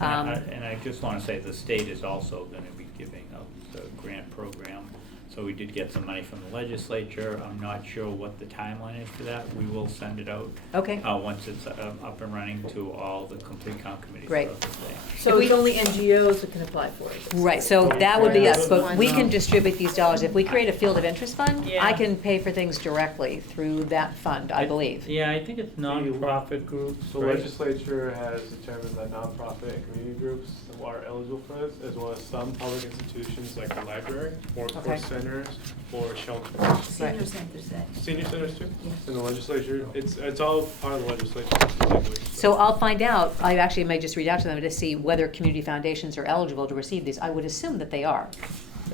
And I just want to say, the state is also going to be giving out the grant program. So we did get some money from the legislature. I'm not sure what the timeline is for that. We will send it out Okay. once it's up and running to all the complete count committees Great. throughout the state. So it's only NGOs that can apply for it. Right, so that would be us, but we can One. distribute these dollars. If we create a field of interest fund, Yeah. I can pay for things directly through that fund, I believe. Yeah, I think it's nonprofit groups, The right? legislature has determined that nonprofit and community groups are eligible for this, as well as some public institutions like the library, workforce Okay. centers, or shelters. Senior centers, that. Senior centers too, Yes. in the legislature. It's all part of the legislature specifically. So I'll find out, I actually may just reach out to them to see whether community foundations are eligible to receive these. I would assume that they are.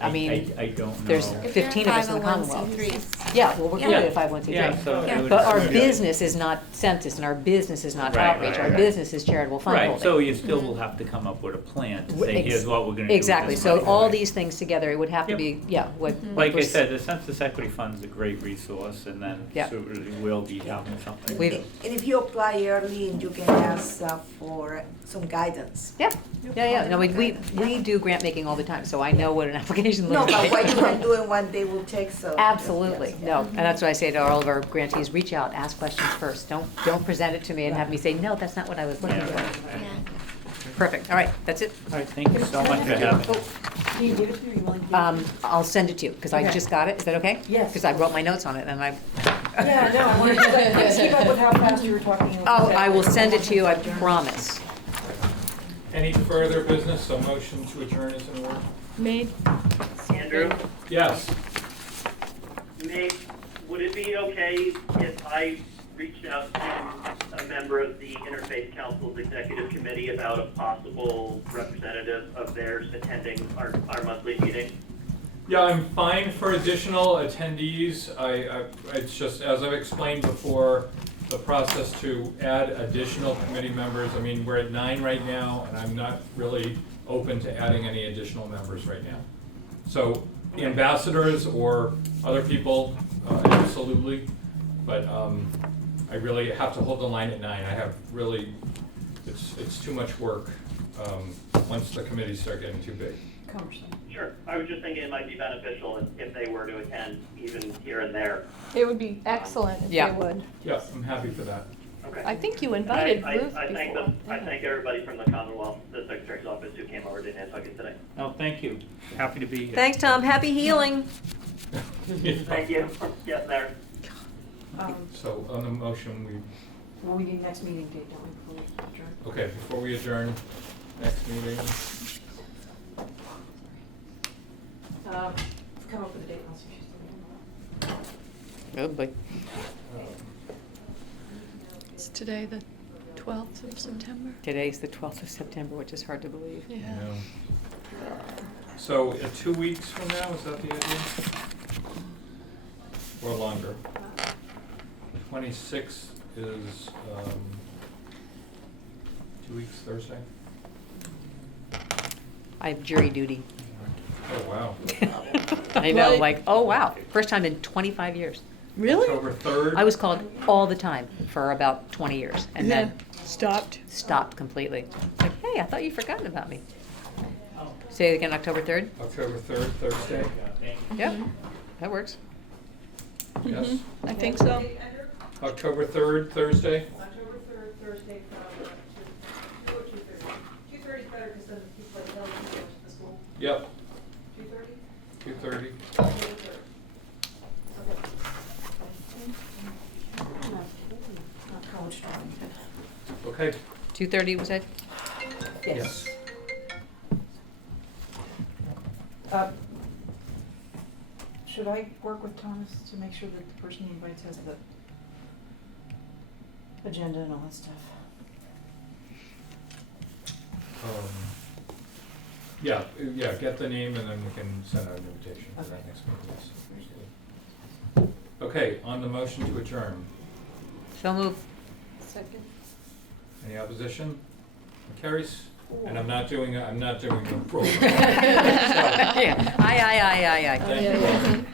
I mean, I don't know. there's If 15 of us in the they're Commonwealth. 501c3s. Yeah, well, we're Yeah. clearly a 501c3. Yeah, so Yeah. it would. But our yeah. business is not census, and our business is not Right, outreach. right, Our right. business is charitable fund holding. Right, so you still will have to come up with a plan to say, here's what we're gonna do with Exactly, this so money. all these things together, it would have to Yep. be, yeah, what. Like I we're- said, the Census Equity Fund is a great resource, and then Yeah. certainly will be having something. We've- And if you apply early, and you can ask for some guidance. Yeah, yeah, no, we do grant making all the time, so I know what an application No, looks but like. what you can do and what they will take, so. Absolutely, yes, no, and that's what I say to all of our grantees, reach out, ask questions first, don't present it to me and have me say, no, that's not what I was looking Yeah. for. Yeah. Perfect, all right, that's it. All right, thank you so much for having me. Can you give it to me? Are you willing to give it? I'll send it to you, because I Okay. just got it, is that okay? Yes. Because I wrote my notes on it, and I. Yeah, no, I wanted to keep up with how fast you were talking. Oh, I will send it to you, I promise. Any further business? A motion to adjourn is in order? Made. Andrew, Yes. would it be okay if I reached out to a member of the Interfaith Council's executive committee about a possible representative of theirs attending our monthly meeting? Yeah, I'm fine for additional attendees. It's just, as I've explained before, the process to add additional committee members, I mean, we're at 9 right now, and I'm not really open to adding any additional members right now. So, the ambassadors or other people, absolutely, but I really have to hold the line at 9. I have really, it's too much work once the committees start getting too big. Sure. I was just thinking it might be beneficial if they were to attend even here and there. It would be excellent if Yeah. they would. Yeah, I'm happy for that. Okay. I think you invited I Ruth thank before. I thank everybody from the Commonwealth, the Secretary's office who came over to Nantucket today. No, thank you. Happy to be here. Thanks, Tom, happy healing. Thank you. Getting there. So on the motion, Well, we need next meeting date, don't we, before we adjourn? okay, before we adjourn, next meeting, Come up with a date, I'll see if she's still Oh, boy. It's today the 12th of September. Today's the 12th of September, which is hard to believe. you know. So 2 weeks from now, is that the idea? Or longer? 26th is 2 weeks, Thursday? I have jury duty. Oh, wow. I know, What? like, oh, wow, first time in 25 years. October 3rd? I was called all the time for about 20 years, and then Stopped. stopped completely. Like, hey, I thought you'd forgotten about me. Say it again, October 3rd? October 3rd, Thursday? Yep, that works. Yes? I think so. October 3rd, Thursday? October 3rd, Thursday, from 2 or 2:30. 2:30 is better, because then people like tell you to go to the school. Yep, 2:30? 2:30. October 3rd. Okay. Not college drawing. Okay. 2:30, was that? Yes. Should I work with Thomas to make sure that the person he invites has the agenda and all that stuff? Yeah, get the name and then we can send out an invitation for that Okay. next meeting, yes. Okay, on the motion to adjourn, So move. Second. any opposition? Carries? And I'm not doing the roll. Yeah, aye. Thank you all.